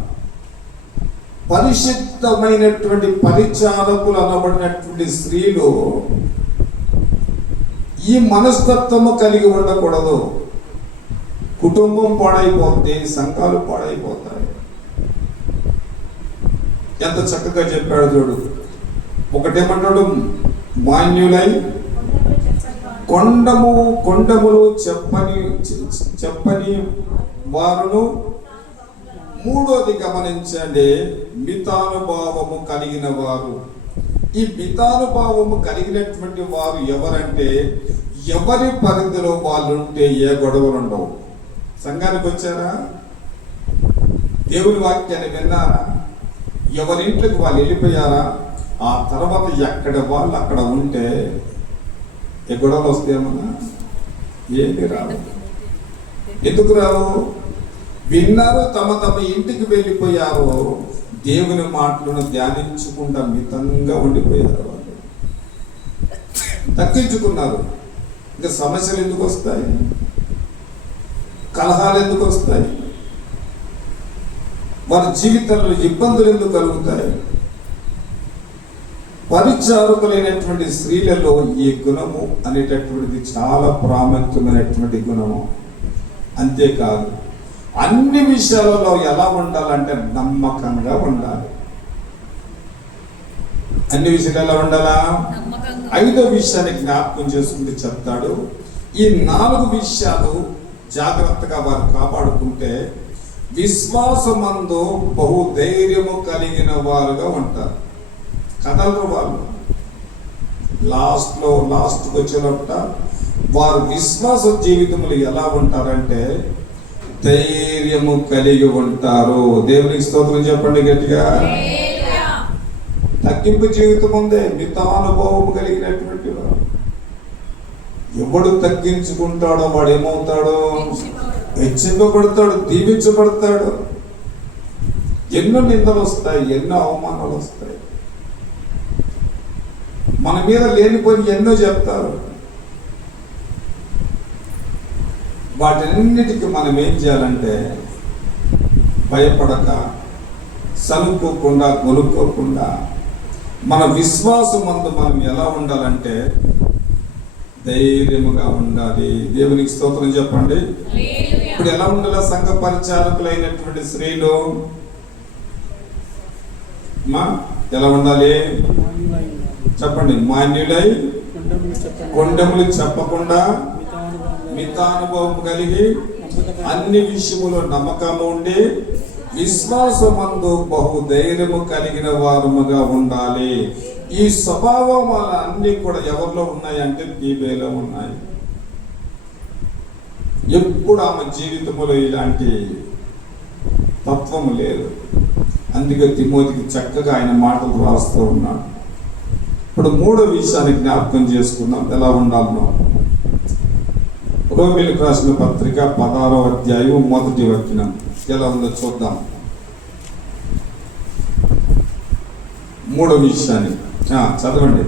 పరిశుద్ధమైనటువంటి పరిచారకులు అనబడినటువంటి స్త్రీలు ఈ మనస్తత్వము కలిగి ఉండకూడదు. కుటుంబం పాడైపోతుంది, సంఘాలు పాడైపోతాయి. ఎంత చక్కగా చెప్పాడు చూడు. ఒకటేమంటాడు? మాన్యులై కొండములు చెప్పని వారును. మూడోది గమనించండి, మితానుభావము కలిగిన వారు. ఈ మితానుభావము కలిగినటువంటి వారు ఎవరంటే, ఎవరి పరిధిలో వాళ్ళు ఉంటే ఏ గొడవలు ఉండవు. సంఘానికి వచ్చారా? దేవుని వాక్యాన్ని విన్నారా? ఎవరింట్లోకి వాళ్ళు వెళ్ళిపోయారా? ఆ తర్వాత ఎక్కడ వాళ్ళు అక్కడ ఉంటే ఏ గొడవలు వస్తాయేమన్నా? ఏమి రావు. ఎందుకు రావు? విన్నారు, తమ ఇంటికి వెళ్ళిపోయారు, దేవుని మాటలను ధ్యానించకుండా మితంగా ఉండిపోయారు. వాళ్ళు తగ్గించుకున్నారు. ఇంకా సమస్యలు ఎందుకు వస్తాయి? కలహాలు ఎందుకు వస్తాయి? వారి జీవితంలో ఇబ్బందులు ఎందుకు కలుగుతాయి? పరిచారకులైనటువంటి స్త్రీలలో ఈ గుణము అనేటటువంటిది చాలా ప్రాముఖ్యమైనటువంటి గుణము. అంతేకాదు, అన్ని విషయాలలో ఎలా ఉండాలంటే నమ్మకంగా ఉండాలి. అన్ని విషయాలు ఎలా ఉండాలా? ఐదో విషయాన్ని జ్ఞాపకం చేసుకుంటే చెప్తాడు. ఈ 4 విషయాలు జాగ్రత్తగా వారు కాపాడుకుంటే విశ్వాసమందు బహుధైర్యము కలిగిన వారుగా ఉంటారు. కథలు వాళ్ళు లాస్ట్కి వచ్చినప్పుడు వారు విశ్వాస జీవితములు ఎలా ఉంటారంటే ధైర్యము కలిగి ఉంటారు. దేవునికి స్తోత్రం చెప్పండి గట్టిగా. తగ్గింపు జీవితం ఉందే, మితానుభవం కలిగినటువంటి వారు. ఎవడు తగ్గించుకుంటాడో వాడు ఏమవుతాడో? హెచ్చింపబడతాడు, దీవించబడతాడు. ఎన్నో నిందలు వస్తాయి, ఎన్నో అవమానాలు వస్తాయి, మన మీద లేనిపోయి ఎన్నో చెప్తారు. వాటన్నిటికీ మనం ఏం చేయాలంటే భయపడక, సనుక్కోకుండా, గొలుక్కోకుండా మన విశ్వాసం అందు మనం ఎలా ఉండాలంటే ధైర్యముగా ఉండాలి. దేవునికి స్తోత్రం చెప్పండి. ఇప్పుడు ఎలా ఉండాలి? సంఘ పరిచారకులైనటువంటి స్త్రీలు ఎలా ఉండాలి చెప్పండి. మాన్యులై కొండములు చెప్పకుండా మితానుభవం కలిగి అన్ని విషయములో నమ్మకము ఉండి విశ్వాసమందు బహుధైర్యము కలిగిన వారముగా ఉండాలి. ఈ స్వభావం వల్ల అన్ని కూడా ఎవరిలో ఉన్నాయంటే తీబేలో ఉన్నాయి. ఎప్పుడు ఆమె జీవితంలో ఇలాంటి తత్వము లేదు. అందుకే తిమోతికి చక్కగా ఆయన మాటలు రాస్తూ ఉన్నాడు. ఇప్పుడు 3వ విషయాన్ని జ్ఞాపకం చేసుకున్నాం, ఎలా ఉండాలనో. ఒక రోమిలకు రాసిన పత్రిక 16వ అధ్యాయం 1వ వచనం ఎలా ఉందో చూద్దాం. 3వ విషయాన్ని చదవండి.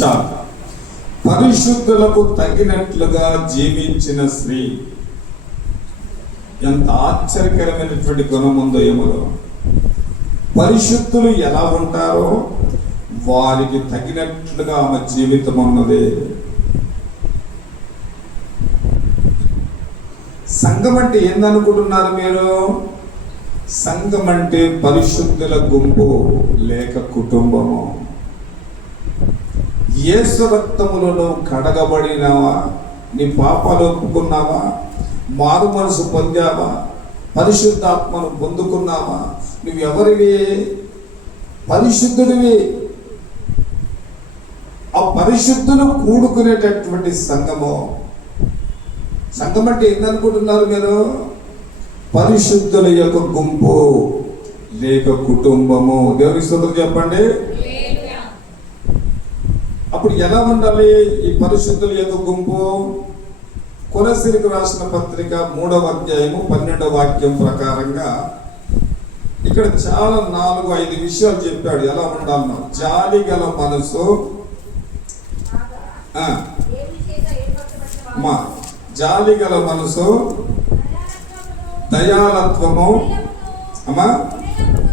చాలు. పరిశుద్ధులకు తగినట్లుగా జీవించిన స్త్రీ. ఎంత ఆశ్చర్యకరమైనటువంటి గుణం ఉందో ఏమో. పరిశుద్ధులు ఎలా ఉంటారో వారికి తగినట్లుగా ఆమె జీవితం ఉన్నది. సంఘం అంటే ఏందనుకుంటున్నారు మీరు? సంఘం అంటే పరిశుద్ధుల గుంపు లేక కుటుంబము. యేసు రక్తములలో కడగబడినావా? నీ పాపాలు ఒప్పుకున్నావా? మారు మనసు పొందావా? పరిశుద్ధాత్మను పొందుకున్నావా? నువ్వు ఎవరివి? పరిశుద్ధుడివి. ఆ పరిశుద్ధులు కూడుకునేటటువంటి సంఘము. సంఘం అంటే ఏందనుకుంటున్నారు మీరు? పరిశుద్ధుల యొక్క గుంపు లేక కుటుంబము. దేవునికి స్తోత్రం చెప్పండి. అప్పుడు ఎలా ఉండాలి ఈ పరిశుద్ధుల యొక్క గుంపు? కొలస్సీలకు రాసిన పత్రిక 3వ అధ్యాయము 12వ వాక్యం ప్రకారంగా ఇక్కడ చాలా 4-5 విషయాలు చెప్పాడు ఎలా ఉండాలన్నా. జాలి గల మనసు, జాలి గల మనసు, దయాలత్వము,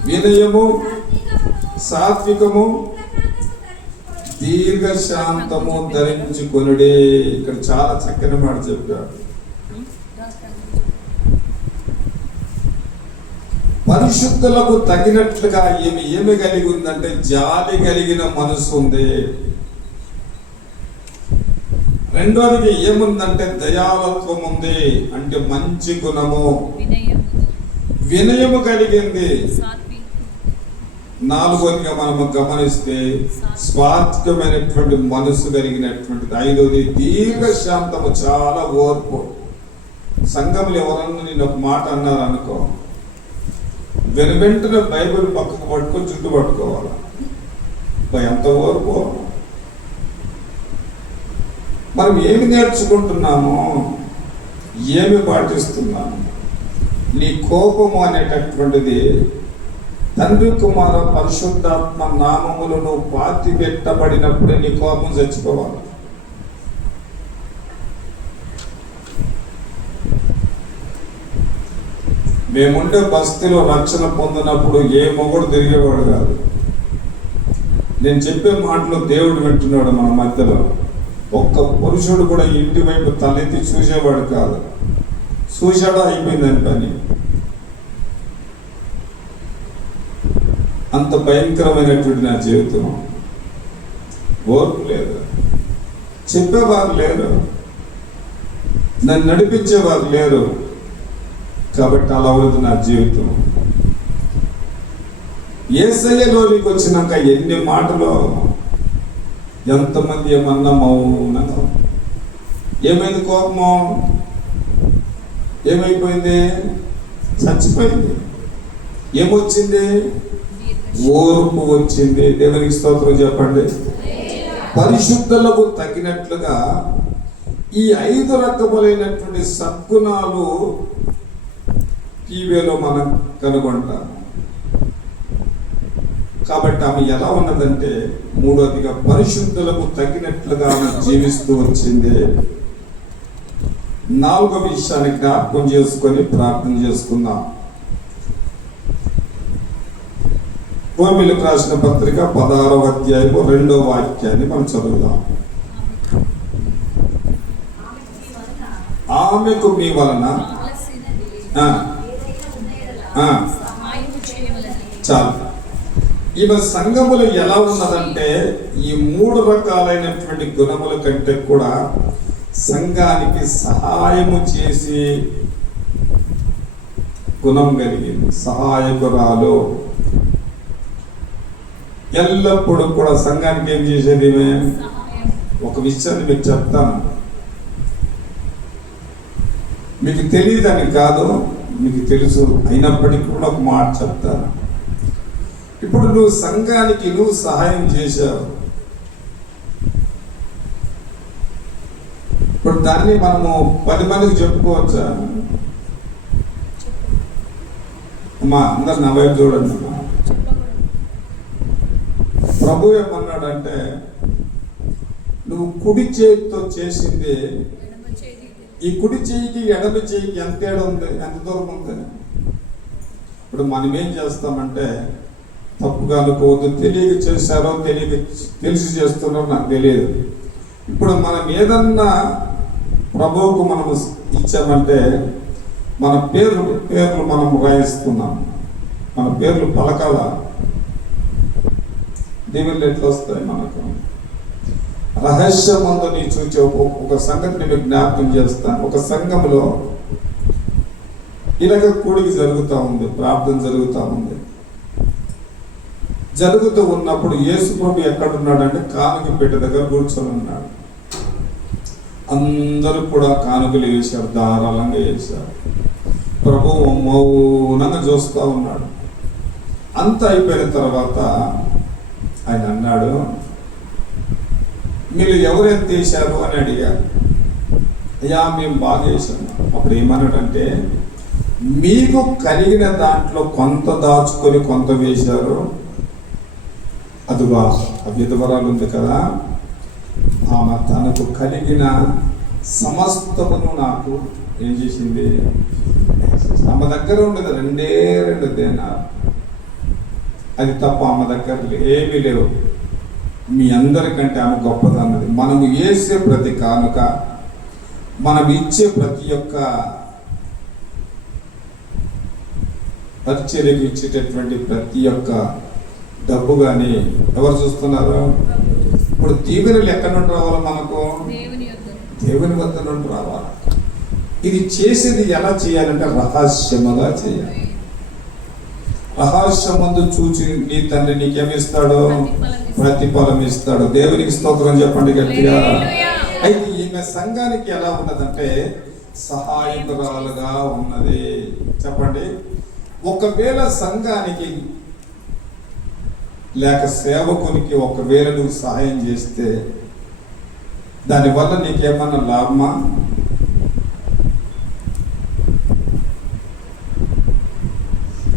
వినయము, సాత్వికము, దీర్ఘశాంతము ధరించుకొనుడే. ఇక్కడ చాలా చక్కని మాట చెప్పాడు. పరిశుద్ధులకు తగినట్లుగా ఏమి కలిగి ఉందంటే జాలి కలిగిన మనసు ఉంది. రెండోది ఏముందంటే దయాలత్వం ఉంది, అంటే మంచి గుణము, వినయము కలిగింది. నాలుగోదిగా మనము గమనిస్తే స్వార్థమైనటువంటి మనసు కలిగినటువంటిది. ఐదోది దీర్ఘశాంతము, చాలా ఓర్పు. సంఘంలో ఎవరన్నా నేను ఒక మాట అన్నారు అనుకో, వెంటనే బైబిల్ పక్కకు పట్టుకొని చుట్టూ పట్టుకోవాలి. ఎంత ఓర్పు! మనం ఏమి నేర్చుకుంటున్నాము, ఏమి పాటిస్తున్నాము? నీ కోపము అనేటటువంటిది తండ్రి కుమార పరిశుద్ధాత్మ నామములను పాతి పెట్టబడినప్పుడే నీ కోపం చచ్చిపోవాలి. మేముండే బస్తీలో రక్షణ పొందినప్పుడు ఏ మొగుడు తిరిగేవాడు కాదు. నేను చెప్పే మాటలు దేవుడు వింటున్నాడు మన మధ్యలో. ఒక్క పురుషుడు కూడా ఇంటి వైపు తలెత్తి చూసేవాడు కాదు. చూశాడా అయిపోయిందని పని. అంత భయంకరమైనటువంటి నా జీవితం. ఓర్పు లేదు, చెప్పేవారు లేరు, నన్ను నడిపించేవారు లేరు. కాబట్టి అలా ఉంది నా జీవితం. యేసయ్యలోనికి వచ్చినాక ఎన్ని మాటలు, ఎంతమంది ఏమన్నా మౌనంగా. ఏమైంది? కోపము ఏమైపోయింది? చచ్చిపోయింది. ఏమొచ్చింది? ఓర్పు వచ్చింది. దేవునికి స్తోత్రం చెప్పండి. పరిశుద్ధులకు తగినట్లుగా ఈ 5 రకములైనటువంటి సద్గుణాలు టీవీలో మనం కనుగొంటాం. కాబట్టి ఆమె ఎలా ఉన్నదంటే, మూడోదిగా పరిశుద్ధులకు తగినట్లుగా ఆమె జీవిస్తూ వచ్చింది. 4వ విషయాన్ని జ్ఞాపకం చేసుకొని ప్రార్థన చేసుకుందాం. రోమిలకు రాసిన పత్రిక 16వ అధ్యాయము 2వ వాక్యాన్ని మనం చదువుదాం. ఆమెకు మీ వలన చాలు. ఈమె సంఘములు ఎలా ఉన్నదంటే, ఈ 3 రకాలైనటువంటి గుణముల కంటే కూడా సంఘానికి సహాయము చేసి గుణం కలిగింది. సహాయకురాలు. ఎల్లప్పుడూ కూడా సంఘానికి ఏం చేసేది? ఒక విషయాన్ని మీకు చెప్తాను. మీకు తెలియదని కాదు, మీకు తెలుసు. అయినప్పటికీ కూడా ఒక మాట చెప్తాను. ఇప్పుడు నువ్వు సంఘానికి నువ్వు సహాయం చేశావు. ఇప్పుడు దాన్ని మనము 10 మందికి చెప్పుకోవచ్చా? అమ్మా అందరు నా వైపు చూడండి అమ్మా. ప్రభు ఏమన్నాడంటే, నువ్వు కుడి చేతితో చేసింది, ఈ కుడి చేయికి ఎడమ చేయికి ఎంత తేడా ఉంది, ఎంత దూరం ఉంది? ఇప్పుడు మనం ఏం చేస్తామంటే, తప్పుగా అనుకోవద్దు, తెలియక చేశారో తెలిసి చేస్తున్నారో నాకు తెలియదు. ఇప్పుడు మనం ఏదన్నా ప్రభువుకు మనం ఇచ్చామంటే, మన పేర్లు మనం రాయిస్తున్నాం. మన పేర్లు పలకాల, దేవుళ్ళు ఎట్లా వస్తాయి మనకు? రహస్యమందు నీ చూచే ఒక సంగతిని మీకు జ్ఞాపకం చేస్తాను. ఒక సంఘంలో ఇలాగ కూడికి జరుగుతూ ఉంది, ప్రార్థన జరుగుతూ ఉంది. జరుగుతూ ఉన్నప్పుడు యేసు ప్రభు ఎక్కడున్నాడంటే కానుక పెట్టె దగ్గర కూర్చొని ఉన్నాడు. అందరూ కూడా కానుకలు వేశారు, ధారాళంగా వేశారు. ప్రభువు మౌనంగా చూస్తూ ఉన్నాడు. అంత అయిపోయిన తర్వాత ఆయన అన్నాడు, మీరు ఎవరు ఎంత వేశారు అని అడిగారు. అయ్యా మేము బాగా వేసాము. అప్పుడు ఏమన్నాడంటే, మీకు కలిగిన దాంట్లో కొంత దాచుకొని కొంత వేశారు. అదుగా ఆ విధవరాలు ఉంది కదా, ఆమె తనకు కలిగిన సమస్తమును నాకు ఏం చేసింది? ఆమె దగ్గర ఉండేది 2 దేనాలు. అది తప్ప ఆమె దగ్గర ఏమీ లేవు. మీ అందరికంటే ఆమె గొప్పదన్నది. మనము వేసే ప్రతి కానుక, మనం ఇచ్చే ప్రతి ఒక్క పరిచర్యకు ఇచ్చేటటువంటి ప్రతి ఒక్క డబ్బు కానీ ఎవరు చూస్తున్నారు? ఇప్పుడు దీవెనలు ఎక్కడి నుండి రావాలి? మనకు దేవుని వద్ద నుండి రావాలి. ఇది చేసేది ఎలా చేయాలంటే రహస్యముగా చేయాలి. రహస్యమందు చూచి నీ తండ్రి నీకేమిస్తాడు? ప్రతిఫలం ఇస్తాడు. దేవునికి స్తోత్రం చెప్పండి గట్టిగా. అయితే ఈమె సంఘానికి ఎలా ఉన్నదంటే సహాయకురాలుగా ఉన్నది. చెప్పండి. ఒకవేళ సంఘానికి లేక సేవకునికి ఒకవేళ నువ్వు సహాయం చేస్తే దానివల్ల నీకేమన్నా లాభమా?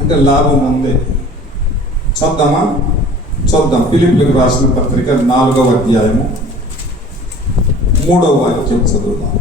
అంటే లాభం ఉంది. చూద్దాం. ఫిలిప్పీయులకు రాసిన పత్రిక 4వ అధ్యాయము 3వ వాక్యం చదువుదాం.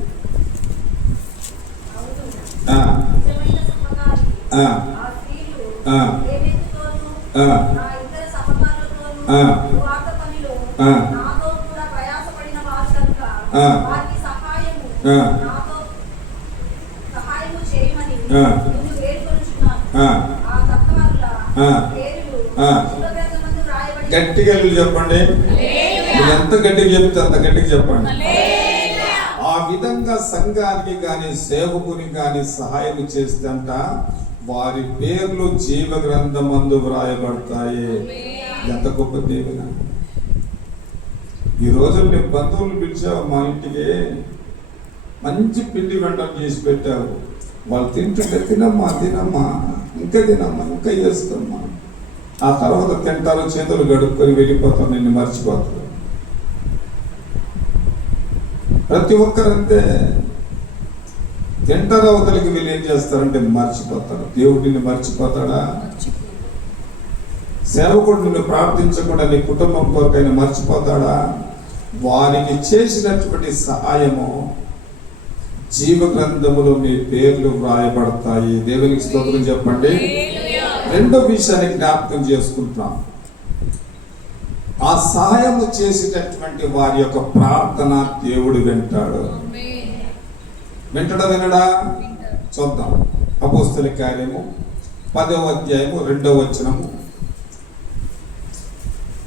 గట్టిగా చెప్పండి. ఎంత గట్టిగా చెప్తే అంత గట్టిగా చెప్పండి. ఆ విధంగా సంఘానికి కానీ సేవకుని కానీ సహాయం చేస్తంట వారి పేర్లు జీవ గ్రంథమందు వ్రాయబడతాయి. ఎంత గొప్ప దేవుని. ఈ రోజు మేము బంధువులు పిలిచావు, మా ఇంటికి మంచి పిండి వంటలు చేసి పెట్టావు. వాళ్ళు తింటుంటే తినమ్మా ఇంకా చేస్తామ్మా. ఆ తర్వాత తింటారు, చేతులు గడుపుకొని వెళ్ళిపోతారు, నిన్ను మర్చిపోతారు. ప్రతి ఒక్కరంతే. తింటారు, అవతలికి వీళ్ళు ఏం చేస్తారంటే మర్చిపోతారు. దేవుడిని మర్చిపోతాడా? సేవకుడు నిన్ను ప్రార్థించకుండా నీ కుటుంబం కొరకైనా మర్చిపోతాడా? వారికి చేసినటువంటి సహాయము జీవ గ్రంథములో మీ పేర్లు వ్రాయబడతాయి. దేవునికి స్తోత్రం చెప్పండి. రెండో విషయాన్ని జ్ఞాపకం చేసుకుంటున్నాం. ఆ సహాయము చేసేటటువంటి వారి యొక్క ప్రార్థన దేవుడు వింటాడు. వినడా? చూద్దాం. అపోస్తలుల కార్యము 10వ అధ్యాయము 2వ వచనము.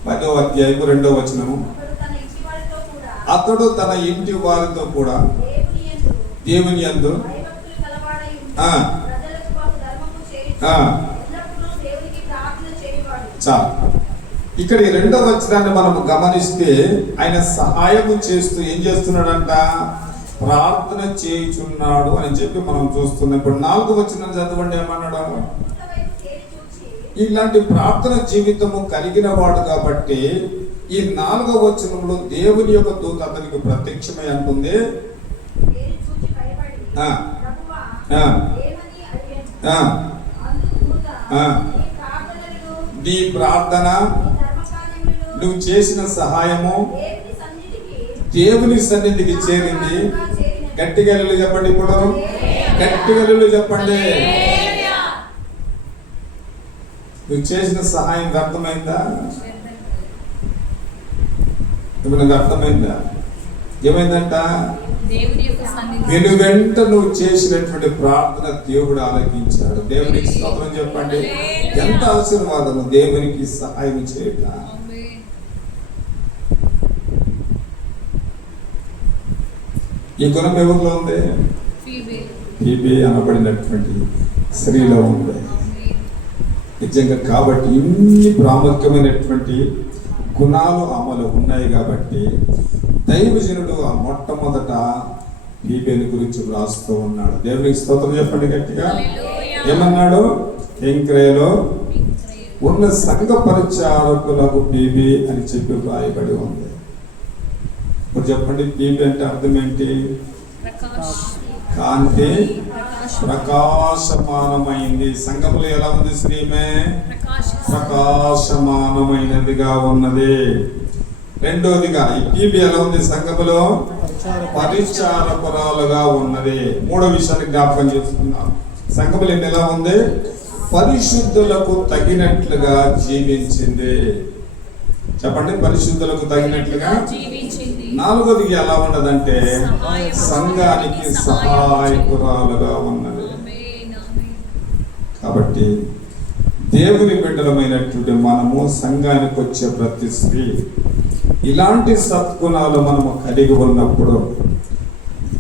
10వ అధ్యాయము 2వ వచనము. అతడు తన ఇంటి వారితో కూడా దేవుని యందు చాలు. ఇక్కడ ఈ 2వ వచనాన్ని మనం గమనిస్తే ఆయన సహాయము చేస్తూ ఏం చేస్తున్నాడంట? ప్రార్థన చేయుచున్నాడు అని చెప్పి మనం చూస్తున్నాం. ఇప్పుడు 4వ వచనం చదవండి, ఏమన్నాడు? ఇలాంటి ప్రార్థన జీవితము కలిగిన వాడు కాబట్టి ఈ 4వ వచనంలో దేవుని యొక్క దూత అతనికి ప్రత్యక్షమై అంటుంది, ఆ, ఆ, ఆ, ఆ, నీ ప్రార్థన, నువ్వు చేసిన సహాయము దేవుని సన్నిధికి చేరింది. గట్టిగా హల్లెలూయా చెప్పండి. ఇప్పుడు గట్టిగా హల్లెలూయా చెప్పండి. నువ్వు చేసిన సహాయం వ్యర్థమైందా? ఇప్పుడు నాకు అర్థమైందా? ఏమైందంట? వెనువెంట నువ్వు చేసినటువంటి ప్రార్థన దేవుడు ఆలకించాడు. దేవునికి స్తోత్రం చెప్పండి. ఎంత ఆశీర్వాదము దేవునికి సహాయం చేయట. ఈ గుణం ఎవరిలో ఉంది? ఫీబే అనబడినటువంటి స్త్రీలో ఉంది నిజంగా. కాబట్టి ఇన్ని ప్రాముఖ్యమైనటువంటి గుణాలు ఆమెలో ఉన్నాయి కాబట్టి దైవజనుడు ఆ మొట్టమొదట ఫీబేని గురించి వ్రాస్తూ ఉన్నాడు. దేవునికి స్తోత్రం చెప్పండి గట్టిగా. ఏమన్నాడు? కెంక్రేలో ఉన్న సంఘ పరిచారకులకు ఫీబే అని చెప్పి వ్రాయబడి ఉంది. ఇప్పుడు చెప్పండి, ఫీబే అంటే అర్థం ఏంటి? కాంతి ప్రకాశమానమైంది. సంఘములో ఎలా ఉంది? శ్రీమే ప్రకాశమానమైనదిగా ఉన్నది. రెండోదిగా ఈ ఫీబే ఎలా ఉంది? సంఘములో పరిచారకురాలుగా ఉన్నది. మూడో విషయాన్ని జ్ఞాపకం చేసుకుందాం. సంఘములో ఎలా ఉంది? పరిశుద్ధులకు తగినట్లుగా జీవించింది. చెప్పండి, పరిశుద్ధులకు తగినట్లుగా. నాలుగోది ఎలా ఉన్నదంటే సంఘానికి సహాయకురాలుగా ఉన్నది. కాబట్టి దేవుని బిడ్డలమైనటువంటి మనము సంఘానికి వచ్చే ప్రతి స్త్రీ ఇలాంటి సద్గుణాలు మనము కలిగి ఉన్నప్పుడు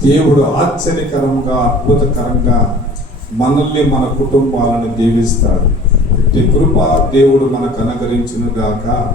దేవుడు ఆశ్చర్యకరంగా, అద్భుతకరంగా మనల్ని, మన కుటుంబాలను దీవిస్తాడు. ఇట్టి కృప దేవుడు మనకు అనుగ్రహించును గాక.